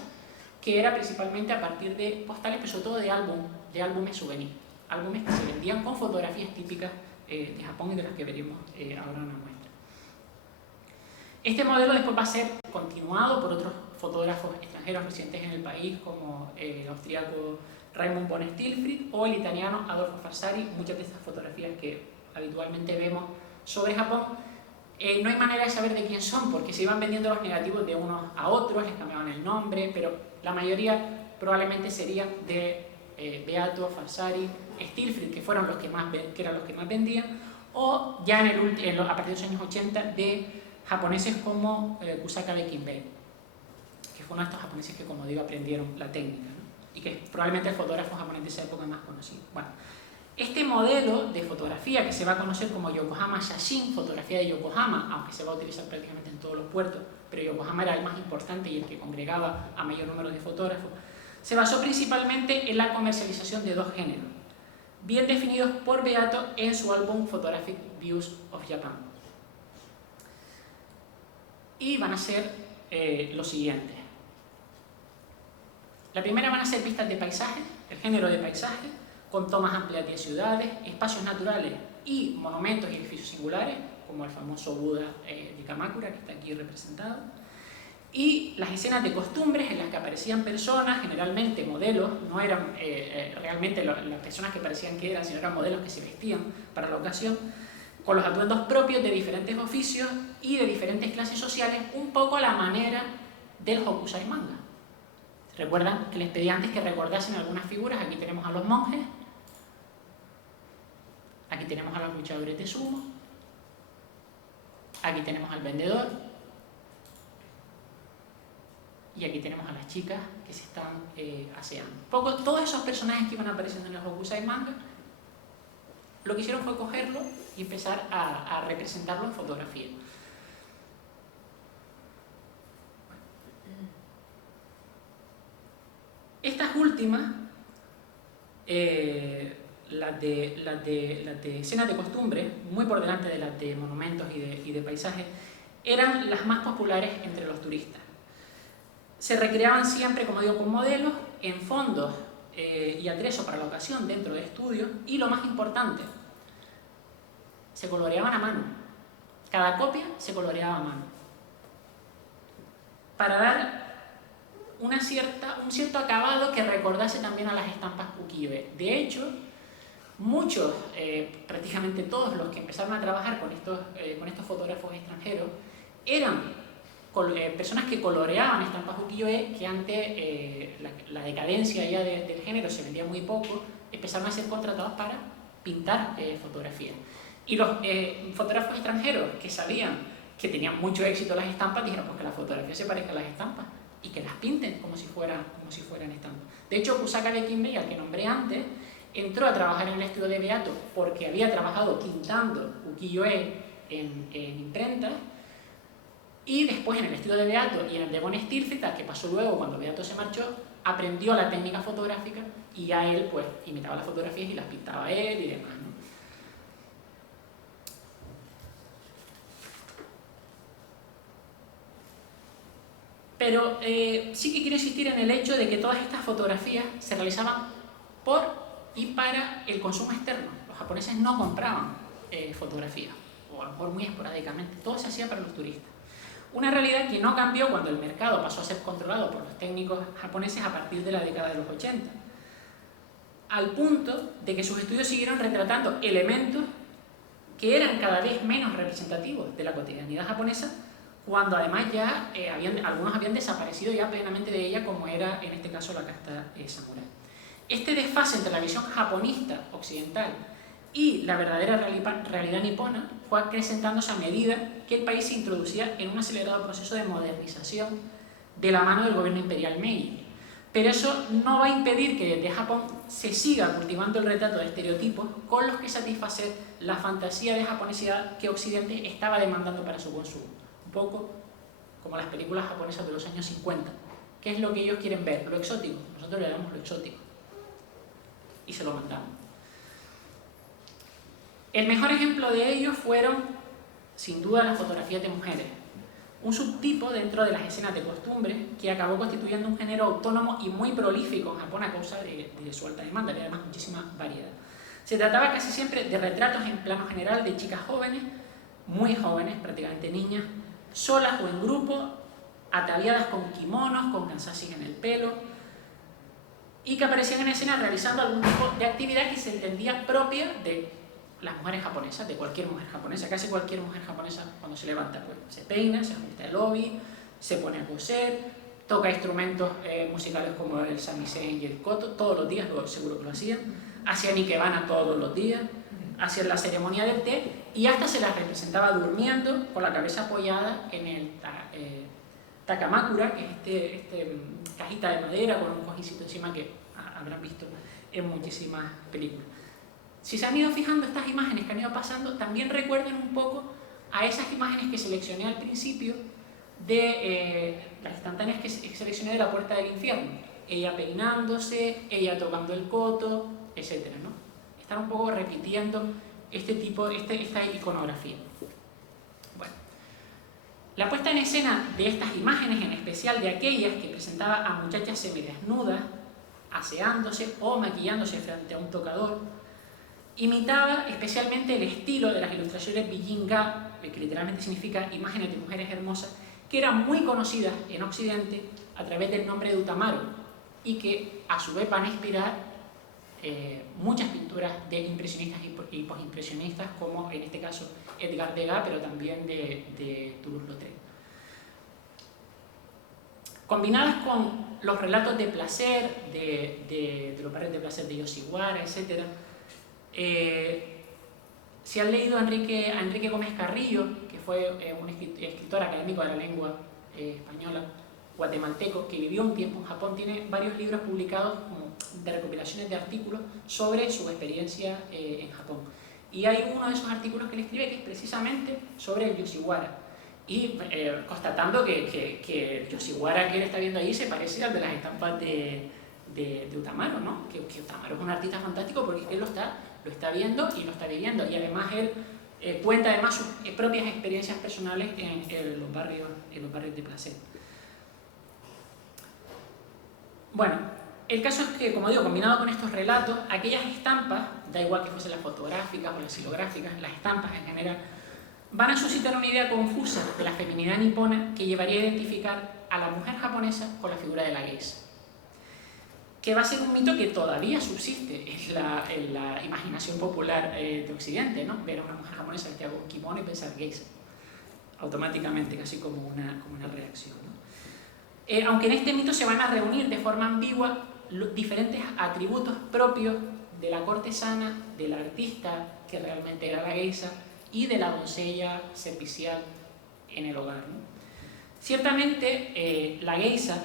que era principalmente a partir de postales, pero sobre todo de álbumes souvenir, álbumes que se vendían con fotografías típicas de Japón y de las que veremos ahora en la muestra. Este modelo después va a ser continuado por otros fotógrafos extranjeros residentes en el país, como el austríaco Raimund von Stilfried o el italiano Adolfo Farsari. Muchas de estas fotografías que habitualmente vemos sobre Japón, no hay manera de saber de quién son, porque se iban vendiendo los negativos de unos a otros, les cambiaban el nombre, pero la mayoría probablemente serían de Beato, Farsari, Stilfried, que eran los que más vendían, o ya a partir de los años 80 de japoneses como Kusakabe Kinbei, que fue uno de estos japoneses que, como digo, aprendieron la técnica, ¿no? Y que es probablemente el fotógrafo japonés de esa época más conocido. Bueno, este modelo de fotografía, que se va a conocer como Yokohama Shashin, fotografía de Yokohama, aunque se va a utilizar prácticamente en todos los puertos, pero Yokohama era el más importante y el que congregaba a mayor número de fotógrafos, se basó principalmente en la comercialización de dos géneros, bien definidos por Beato en su álbum Photographic Views of Japan. Y van a ser los siguientes. La primera van a ser vistas de paisaje, el género de paisaje, con tomas amplias de ciudades, espacios naturales y monumentos y edificios singulares, como el famoso Buda de Kamakura, que está aquí representado. y las escenas de costumbres en las que aparecían personas, generalmente modelos, no eran realmente las personas que parecían que eran, sino eran modelos que se vestían para la ocasión, con los atuendos propios de diferentes oficios y de diferentes clases sociales, un poco a la manera del Hokusai manga. Recuerdan que les pedí antes que recordasen algunas figuras. Aquí tenemos a los monjes, aquí tenemos a los luchadores de sumo, aquí tenemos al vendedor, y aquí tenemos a las chicas que se están aseando. Todos esos personajes que iban apareciendo en los Hokusai manga, lo que hicieron fue cogerlo y empezar a representarlo en fotografía. Estas últimas, las de escenas de costumbre, muy por delante de las de monumentos y de paisajes, eran las más populares entre los turistas. Se recreaban siempre, como digo, con modelos, en fondos y atrezo para la ocasión dentro de estudios, y lo más importante, se coloreaban a mano. Cada copia se coloreaba a mano para dar un cierto acabado que recordase también a las estampas ukiyo-e. De hecho, muchos, prácticamente todos los que empezaron a trabajar con estos fotógrafos extranjeros eran personas que coloreaban estampas ukiyo-e, que ante la decadencia ya del género se vendía muy poco, empezaron a ser contratados para pintar fotografías. Y los fotógrafos extranjeros que sabían que tenían mucho éxito las estampas dijeron pues que la fotografía se parezca a las estampas y que las pinten como si fueran estampas. De hecho, Kusaka de Kinbei, al que nombré antes, entró a trabajar en el estudio de Beato porque había trabajado pintando ukiyo-e en imprenta, y después en el estudio de Beato y en el de Von Stilzita, que pasó luego cuando Beato se marchó, aprendió la técnica fotográfica y ya él pues imitaba las fotografías y las pintaba él y demás, ¿no? Pero sí que quiero insistir en el hecho de que todas estas fotografías se realizaban por y para el consumo externo. Los japoneses no compraban fotografías, o a lo mejor muy esporádicamente, todo se hacía para los turistas. Una realidad que no cambió cuando el mercado pasó a ser controlado por los técnicos japoneses a partir de la década de los 80, al punto de que sus estudios siguieron retratando elementos que eran cada vez menos representativos de la cotidianidad japonesa, cuando además ya algunos habían desaparecido ya plenamente de ella, como era en este caso la casta samurái. Este desfase entre la visión japonista occidental y la verdadera realidad nipona fue acrecentándose a medida que el país se introducía en un acelerado proceso de modernización de la mano del gobierno imperial Meiji. Pero eso no va a impedir que desde Japón se siga cultivando el retrato de estereotipos con los que satisfacer la fantasía de japonesidad que Occidente estaba demandando para su consumo. Un poco como las películas japonesas de los años 50. ¿Qué es lo que ellos quieren ver? Lo exótico. Nosotros le damos lo exótico. Y se lo mandamos. El mejor ejemplo de ello fueron, sin duda, las fotografías de mujeres. Un subtipo dentro de las escenas de costumbre que acabó constituyendo un género autónomo y muy prolífico en Japón a causa de su alta demanda y además muchísima variedad. Se trataba casi siempre de retratos en plano general de chicas jóvenes, muy jóvenes, prácticamente niñas, solas o en grupo, ataviadas con kimonos, con kansashi en el pelo, y que aparecían en escena realizando algún tipo de actividad que se entendía propia de las mujeres japonesas, de cualquier mujer japonesa. Casi cualquier mujer japonesa cuando se levanta pues se peina, se ajusta el obi, se pone a coser, toca instrumentos musicales como el samisen y el koto, todos los días, seguro que lo hacían, hacían ikebana todos los días, hacían la ceremonia del té y hasta se las representaba durmiendo con la cabeza apoyada en el takamakura, que es cajita de madera con un cojincito encima que habrán visto en muchísimas películas. Si se han ido fijando estas imágenes que han ido pasando, también recuerden un poco a esas imágenes que seleccioné al principio de las instantáneas que seleccioné de la Puerta del Infierno. Ella peinándose, ella tocando el koto, etc., ¿no? Están un poco repitiendo esta iconografía. Bueno, la puesta en escena de estas imágenes, en especial de aquellas que presentaba a muchachas semidesnudas, aseándose o maquillándose frente a un tocador, imitaba especialmente el estilo de las ilustraciones Bijin-ga, que literalmente significa imágenes de mujeres hermosas, que eran muy conocidas en Occidente a través del nombre de Utamaro y que a su vez van a inspirar muchas pinturas de impresionistas y postimpresionistas, como en este caso Edgar Degas, pero también de Toulouse-Lautrec. Combinadas con los relatos de placer, de los barrios de placer de Yoshiwara, etc. Si han leído a Enrique Gómez Carrillo, que fue un escritor académico de la lengua española, guatemalteco, que vivió un tiempo en Japón, tiene varios libros publicados como de recopilaciones de artículos sobre su experiencia en Japón. Y hay uno de esos artículos que él escribe que es precisamente sobre el Yoshiwara. Y constatando que el Yoshiwara que él está viendo ahí se parece al de las estampas de Utamaro, ¿no? Que Utamaro es un artista fantástico porque él lo está viendo y lo está viviendo. Y además él cuenta además sus propias experiencias personales en los barrios de placer. Bueno, el caso es que, como digo, combinado con estos relatos, aquellas estampas, da igual que fuesen las fotográficas o las silográficas, las estampas en general, van a suscitar una idea confusa de la feminidad nipona que llevaría a identificar a la mujer japonesa con la figura de la geisha, que va a ser un mito que todavía subsiste en la imaginación popular de Occidente, ¿no? Ver a una mujer japonesa vestida con kimono y pensar geisha, automáticamente, casi como una reacción, ¿no? Aunque en este mito se van a reunir de forma ambigua los diferentes atributos propios de la cortesana, de la artista, que realmente era la geisha, y de la doncella servicial en el hogar, ¿no? Ciertamente, la geisha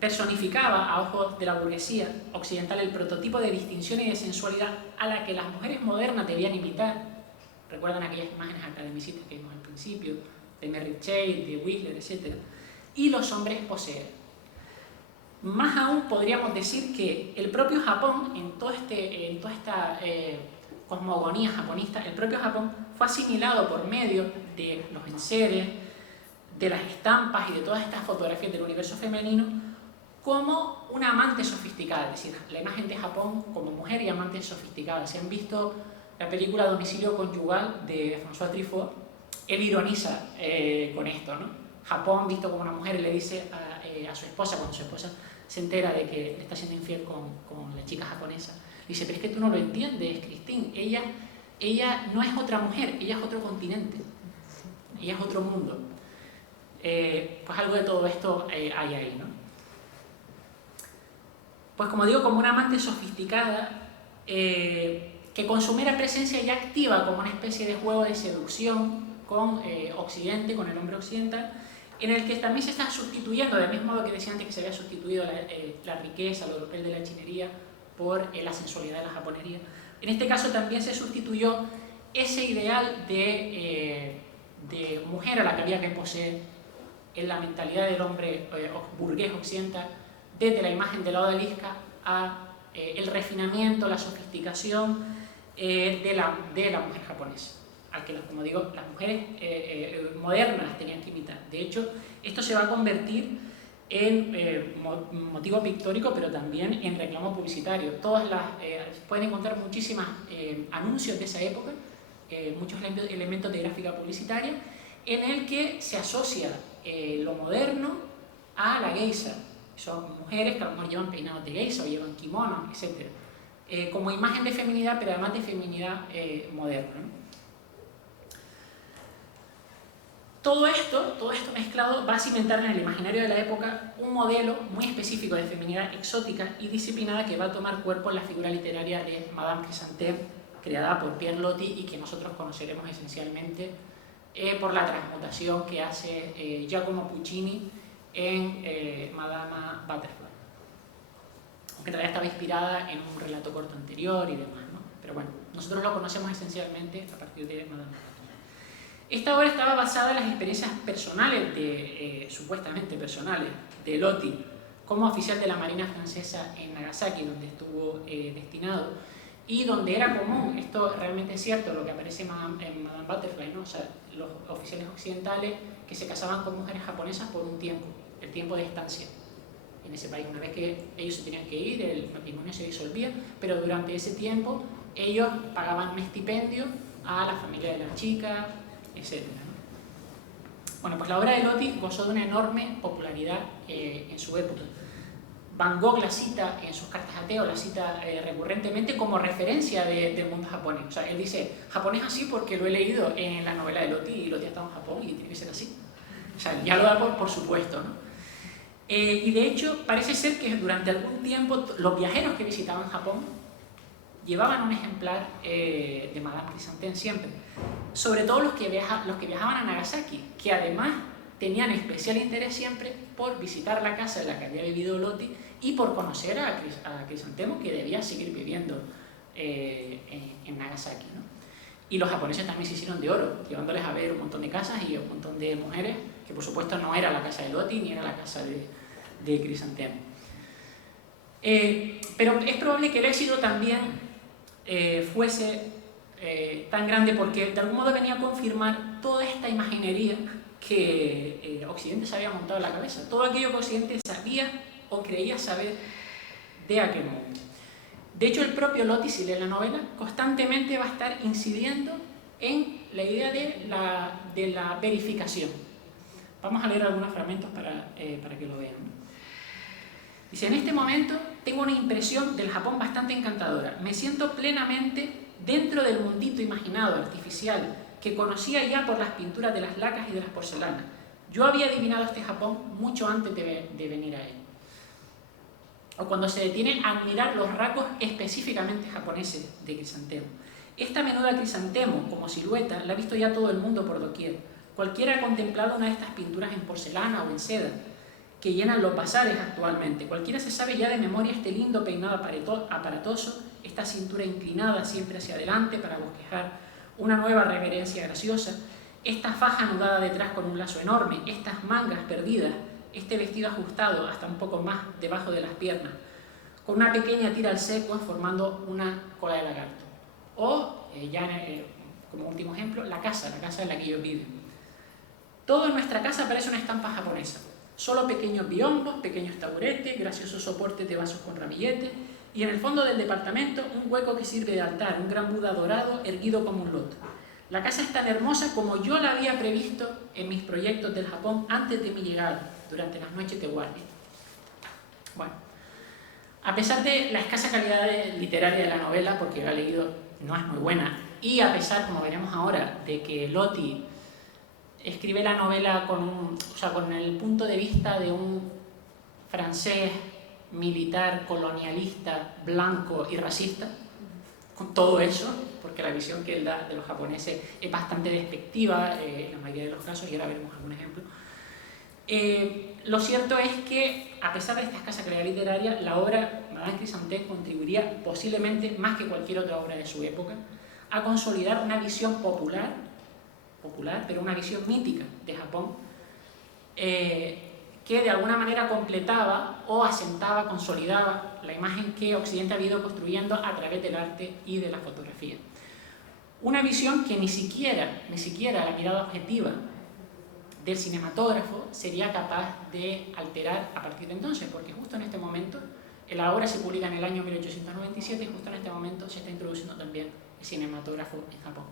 personificaba a ojos de la burguesía occidental el prototipo de distinción y de sensualidad a la que las mujeres modernas debían imitar. Recuerdan aquellas imágenes academicistas que vimos al principio, de Merritt Chase, de Whistler, etc. Y los hombres poseer. Más aún podríamos decir que el propio Japón, en toda esta cosmogonía japonista, el propio Japón fue asimilado por medio de los enseres, de las estampas y de todas estas fotografías del universo femenino como una amante sofisticada, es decir, la imagen de Japón como mujer y amante sofisticada. Si han visto la película Domicilio Conyugal de François Truffaut, él ironiza con esto, ¿no? Japón visto como una mujer, y le dice a su esposa, cuando su esposa se entera de que le está siendo infiel con la chica japonesa, dice, pero es que tú no lo entiendes, Christine, ella no es otra mujer, ella es otro continente, ella es otro mundo. Pues algo de todo esto hay ahí, ¿no? Pues como digo, como una amante sofisticada que con su mera presencia ya activa como una especie de juego de seducción con Occidente, con el hombre occidental, en el que también se está sustituyendo, del mismo modo que decía antes que se había sustituido la riqueza, lo europeo de la chinería, por la sensualidad de la japonería. En este caso también se sustituyó ese ideal de mujer a la que había que poseer en la mentalidad del hombre burgués occidental, desde la imagen de la odalisca a el refinamiento, la sofisticación de la mujer japonesa, al que, como digo, las mujeres modernas tenían que imitar. De hecho, esto se va a convertir en motivo pictórico, pero también en reclamo publicitario. Pueden encontrar muchísimos anuncios de esa época, muchos elementos de gráfica publicitaria, en el que se asocia lo moderno a la geisha. Son mujeres que a lo mejor llevan peinados de geisha o llevan kimonos, etc. Como imagen de feminidad, pero además de feminidad moderna, ¿no? Todo esto mezclado va a cimentar en el imaginario de la época un modelo muy específico de feminidad exótica y disciplinada que va a tomar cuerpo en la figura literaria de Madame Chrysanthème, creada por Pierre Loti y que nosotros conoceremos esencialmente por la transmutación que hace Giacomo Puccini en Madame Butterfly. Aunque en realidad estaba inspirada en un relato corto anterior y demás, ¿no? Pero bueno, nosotros lo conocemos esencialmente a partir de Madame Butterfly. Esta obra estaba basada en las experiencias personales, supuestamente personales, de Loti, como oficial de la Marina francesa en Nagasaki, donde estuvo destinado, y donde era común, esto realmente es cierto, lo que aparece en Madame Butterfly, ¿no? O sea, los oficiales occidentales que se casaban con mujeres japonesas por un tiempo, el tiempo de estancia en ese país. Una vez que ellos se tenían que ir, el matrimonio se disolvía, pero durante ese tiempo ellos pagaban un estipendio a la familia de la chica, etc. Bueno, pues la obra de Lottie gozó de una enorme popularidad en su época. Van Gogh la cita en sus cartas a Theo, la cita recurrentemente como referencia del mundo japonés. O sea, él dice, japonés así porque lo he leído en la novela de Lottie y Lottie ha estado en Japón y tiene que ser así. O sea, ya lo da por supuesto, ¿no? Y de hecho, parece ser que durante algún tiempo los viajeros que visitaban Japón llevaban un ejemplar de Madame Chrysanthème siempre. Sobre todo los que viajaban a Nagasaki, que además tenían especial interés siempre por visitar la casa en la que había vivido Lottie y por conocer a Chrysanthème, que debía seguir viviendo en Nagasaki, ¿no? Y los japoneses también se hicieron de oro, llevándoles a ver un montón de casas y un montón de mujeres, que por supuesto no era la casa de Lottie ni era la casa de Chrysanthème. Pero es probable que el éxito también fuese tan grande porque de algún modo venía a confirmar toda esta imaginería que Occidente se había montado en la cabeza, todo aquello que Occidente sabía o creía saber de aquel mundo. De hecho, el propio Lottie, si lee la novela, constantemente va a estar incidiendo en la idea de la verificación. Vamos a leer algunos fragmentos para que lo vean. Dice, en este momento tengo una impresión del Japón bastante encantadora. Me siento plenamente dentro del mundito imaginado, artificial, que conocía ya por las pinturas de las lacas y de las porcelanas. Yo había adivinado este Japón mucho antes de venir a él. O cuando se detiene a admirar los rasgos específicamente japoneses de Chrysanthème. Esta menuda Chrysanthème, como silueta, la ha visto ya todo el mundo por doquier. Cualquiera ha contemplado una de estas pinturas en porcelana o en seda, que llenan los bazares actualmente. Cualquiera se sabe ya de memoria este lindo peinado aparatoso, esta cintura inclinada siempre hacia adelante para bosquejar una nueva reverencia graciosa, esta faja anudada detrás con un lazo enorme, estas mangas perdidas, este vestido ajustado hasta un poco más debajo de las piernas, con una pequeña tira al seco formando una cola de lagarto. O, como último ejemplo, la casa en la que ellos viven. Todo en nuestra casa parece una estampa japonesa. Solo pequeños biombos, pequeños taburetes, graciosos soportes de vasos con ramilletes, y en el fondo del departamento un hueco que sirve de altar, un gran Buda dorado erguido como un loto. La casa es tan hermosa como yo la había previsto en mis proyectos del Japón antes de mi llegada, durante las noches de guardia. Bueno, a pesar de la escasa calidad literaria de la novela, porque la he leído, no es muy buena, y a pesar, como veremos ahora, de que Lottie escribe la novela con el punto de vista de un francés militar, colonialista, blanco y racista, con todo eso, porque la visión que él da de los japoneses es bastante despectiva en la mayoría de los casos, y ahora veremos algún ejemplo. Lo cierto es que, a pesar de esta escasa calidad literaria, la obra Madame Chrysanthème contribuiría posiblemente, más que cualquier otra obra de su época, a consolidar una visión popular, pero una visión mítica de Japón, que de alguna manera completaba o asentaba, consolidaba la imagen que Occidente ha ido construyendo a través del arte y de la fotografía. Una visión que ni siquiera la mirada objetiva del cinematógrafo sería capaz de alterar a partir de entonces, porque justo en este momento, la obra se publica en el año 1897 y justo en este momento se está introduciendo también el cinematógrafo en Japón.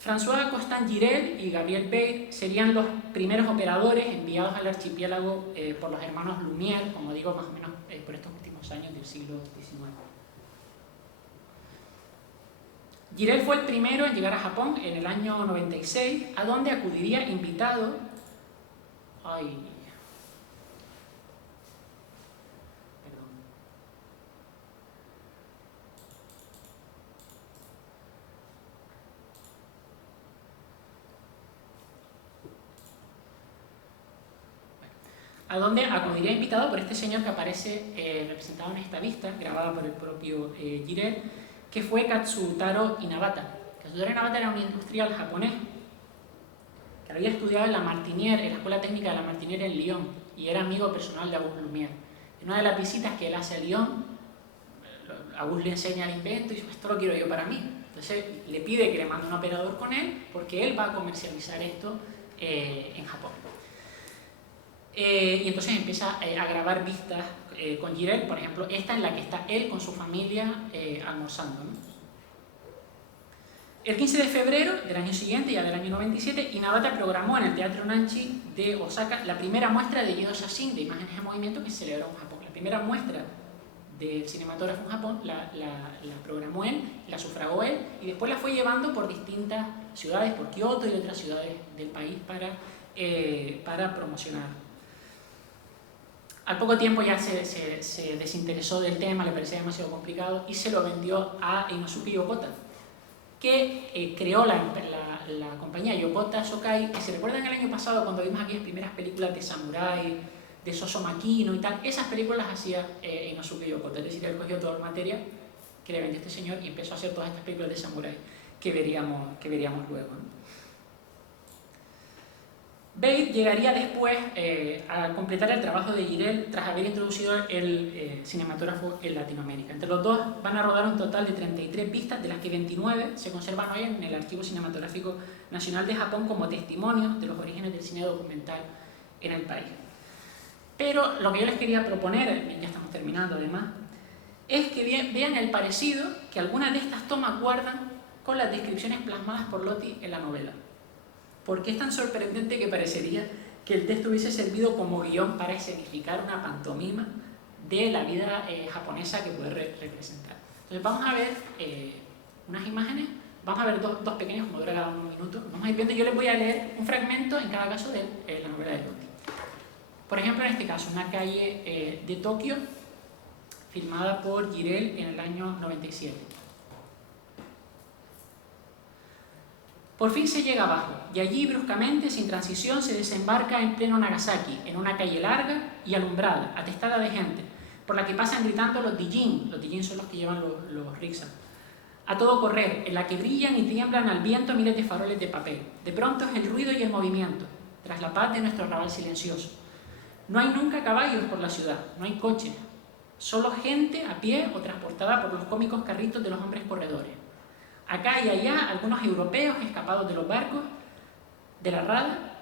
François Constant-Giral y Gabriel Bate serían los primeros operadores enviados al archipiélago por los hermanos Lumière, como digo, más o menos por estos últimos años del siglo XIX. Giral fue el primero en llegar a Japón en el año 96, a donde acudiría invitado por este señor que aparece representado en esta vista, grabada por el propio Giral, que fue Katsutaro Inabata. Katsutaro Inabata era un industrial japonés que había estudiado en la Martinière, en la Escuela Técnica de la Martinière en Lyon, y era amigo personal de Auguste Lumière. En una de las visitas que él hace a Lyon, Auguste le enseña el invento y dice, esto lo quiero yo para mí. Entonces le pide que le mande un operador con él, porque él va a comercializar esto en Japón. Y entonces empieza a grabar vistas con Giral, por ejemplo, esta en la que está él con su familia almorzando, ¿no? El 15 de febrero del año siguiente, ya del año 97, Inabata programó en el Teatro Nanchi de Osaka la primera muestra de Yedo Shashin, de imágenes en movimiento, que se celebró en Japón. La primera muestra del cinematógrafo en Japón la programó él, la sufragó él, y después la fue llevando por distintas ciudades, por Kioto y otras ciudades del país para promocionar. Al poco tiempo ya se desinteresó del tema, le parecía demasiado complicado y se lo vendió a Inosuke Yokota, que creó la compañía Yokota Shokai, que se recuerdan el año pasado cuando vimos aquellas primeras películas de samurái, de Soso Makino y tal. Esas películas las hacía Inosuke Yokota, es decir, él cogió toda la materia que le vendió este señor y empezó a hacer todas estas películas de samurái que veríamos luego, ¿no? Bate llegaría después a completar el trabajo de Jirel tras haber introducido el cinematógrafo en Latinoamérica. Entre los dos van a rodar un total de 33 pistas, de las que 29 se conservan hoy en el Archivo Cinematográfico Nacional de Japón como testimonio de los orígenes del cine documental en el país. Pero lo que yo les quería proponer, ya estamos terminando además, es que vean el parecido que algunas de estas tomas guardan con las descripciones plasmadas por Lotti en la novela. Porque es tan sorprendente que parecería que el texto hubiese servido como guión para escenificar una pantomima de la vida japonesa que puede representar. Entonces vamos a ver unas imágenes, vamos a ver dos pequeños, como dura cada 1 minuto. Vamos a ir viendo, yo les voy a leer un fragmento en cada caso de la novela de Lotti. Por ejemplo, en este caso, una calle de Tokio, filmada por Jirel en el año 97. Por fin se llega abajo, y allí bruscamente, sin transición, se desembarca en pleno Nagasaki, en una calle larga y alumbrada, atestada de gente, por la que pasan gritando los dijin son los que llevan los rickshaws, a todo correr, en la que brillan y tiemblan al viento miles de faroles de papel. De pronto es el ruido y el movimiento, tras la paz de nuestro arrabal silencioso. No hay nunca caballos por la ciudad, no hay coches, solo gente a pie o transportada por los cómicos carritos de los hombres corredores. Acá y allá algunos europeos escapados de los barcos, de la rada,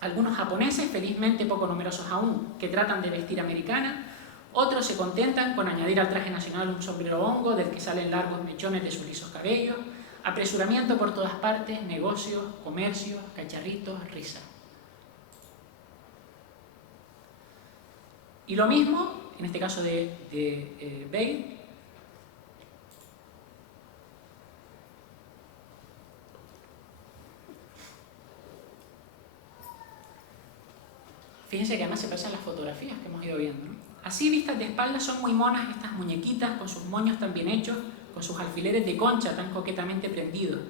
algunos japoneses, felizmente poco numerosos aún, que tratan de vestir americana, otros se contentan con añadir al traje nacional un sombrero hongo del que salen largos mechones de sus lisos cabellos, apresuramiento por todas partes, negocios, comercios, cacharritos, risa. Y lo mismo, en este caso de Bale, fíjense que además se parecen las fotografías que hemos ido viendo, ¿no? Así vistas de espaldas son muy monas estas muñequitas con sus moños tan bien hechos, con sus alfileres de concha tan coquetamente prendidos.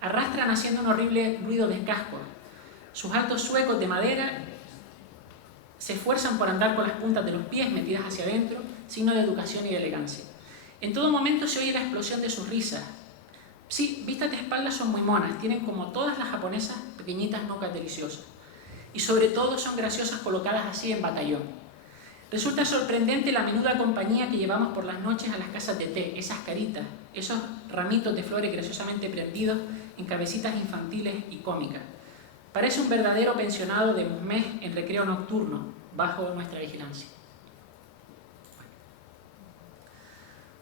Arrastran haciendo un horrible ruido de cascos. Sus altos zuecos de madera se esfuerzan por andar con las puntas de los pies metidas hacia adentro, signo de educación y de elegancia. En todo momento se oye la explosión de sus risas. Sí, vistas de espaldas son muy monas, tienen como todas las japonesas pequeñitas nucas deliciosas. Y sobre todo son graciosas colocadas así en batallón. Resulta sorprendente la menuda compañía que llevamos por las noches a las casas de té, esas caritas, esos ramitos de flores graciosamente prendidos en cabecitas infantiles y cómicas. Parece un verdadero pensionado de mes en recreo nocturno, bajo nuestra vigilancia.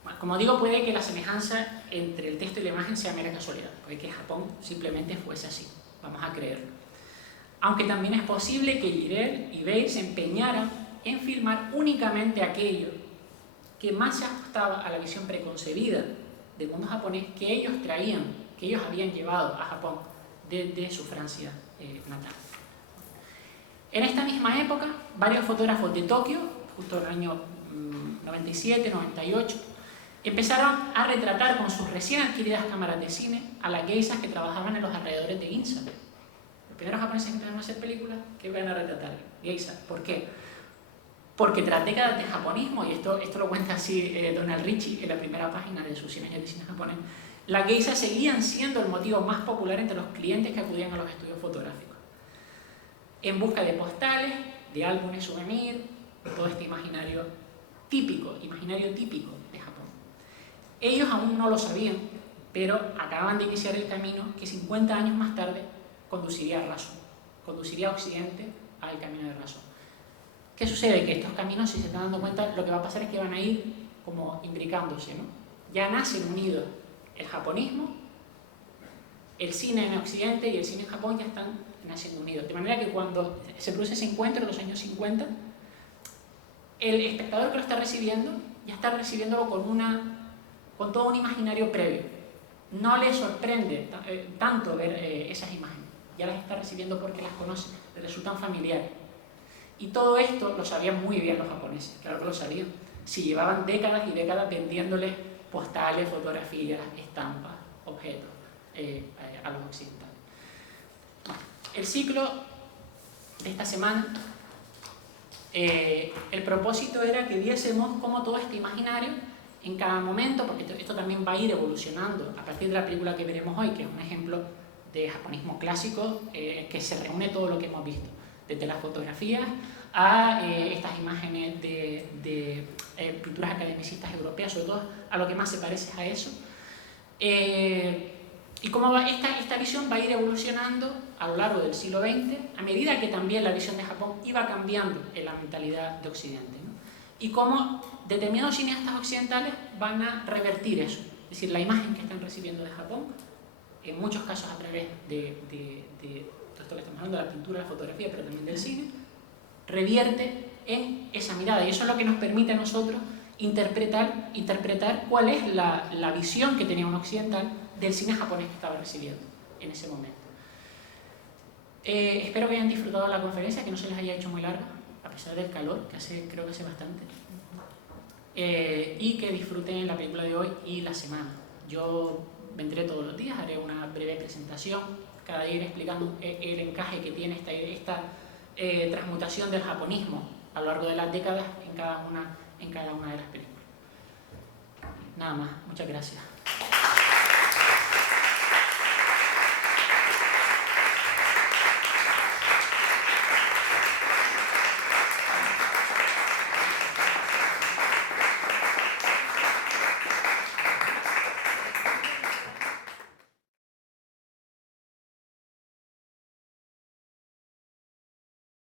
Bueno, como digo, puede que la semejanza entre el texto y la imagen sea mera casualidad, puede que Japón simplemente fuese así, vamos a creerlo. Aunque también es posible que Jirel y Bale se empeñaran en filmar únicamente aquello que más se ajustaba a la visión preconcebida del mundo japonés que ellos traían, que ellos habían llevado a Japón desde su Francia natal. En esta misma época, varios fotógrafos de Tokio, justo en el año 97, 98, empezaron a retratar con sus recién adquiridas cámaras de cine a las geishas que trabajaban en los alrededores de Ginza. Los primeros japoneses que empezaron a hacer películas, ¿qué van a retratar? Geishas. ¿Por qué? Porque tras décadas de japonismo, y esto lo cuenta así Donald Richie en la primera página de sus 100 años de cine japonés, las geishas seguían siendo el motivo más popular entre los clientes que acudían a los estudios fotográficos. En busca de postales, de álbumes souvenir, todo este imaginario típico de Japón. Ellos aún no lo sabían, pero acababan de iniciar el camino que 50 años más tarde conduciría a Raso, conduciría a Occidente al camino de Raso. ¿Qué sucede? Que estos caminos, si se están dando cuenta, lo que va a pasar es que van a ir como imbricándose, ¿no? Ya nacen unidos el japonismo el cine en Occidente y el cine en Japón ya están naciendo unidos. De manera que cuando se produce ese encuentro en los años 50, el espectador que lo está recibiendo ya está recibiéndolo con todo un imaginario previo. No le sorprende tanto ver esas imágenes, ya las está recibiendo porque las conoce, le resultan familiares. Y todo esto lo sabían muy bien los japoneses, claro que lo sabían. Si llevaban décadas y décadas vendiéndoles postales, fotografías, estampas, objetos a los occidentales. El ciclo de esta semana, el propósito era que viésemos cómo todo este imaginario en cada momento, porque esto también va a ir evolucionando a partir de la película que veremos hoy, que es un ejemplo de japonismo clásico, que se reúne todo lo que hemos visto, desde las fotografías a estas imágenes de pinturas academicistas europeas, sobre todo a lo que más se parece a eso. Y cómo esta visión va a ir evolucionando a lo largo del siglo XX, a medida que también la visión de Japón iba cambiando en la mentalidad de Occidente, ¿no? Y cómo determinados cineastas occidentales van a revertir eso, es decir, la imagen que están recibiendo de Japón, en muchos casos a través de todo esto que estamos hablando, de la pintura, la fotografía, pero también del cine, revierte en esa mirada, y eso es lo que nos permite a nosotros interpretar cuál es la visión que tenía un occidental del cine japonés que estaba recibiendo en ese momento. Espero que hayan disfrutado de la conferencia, que no se les haya hecho muy larga, a pesar del calor, creo que hace bastante, y que disfruten la película de hoy y la semana. Yo vendré todos los días, haré una breve presentación, cada día iré explicando el encaje que tiene esta transmutación del japonismo a lo largo de las décadas en cada una de las películas. Nada más, muchas gracias.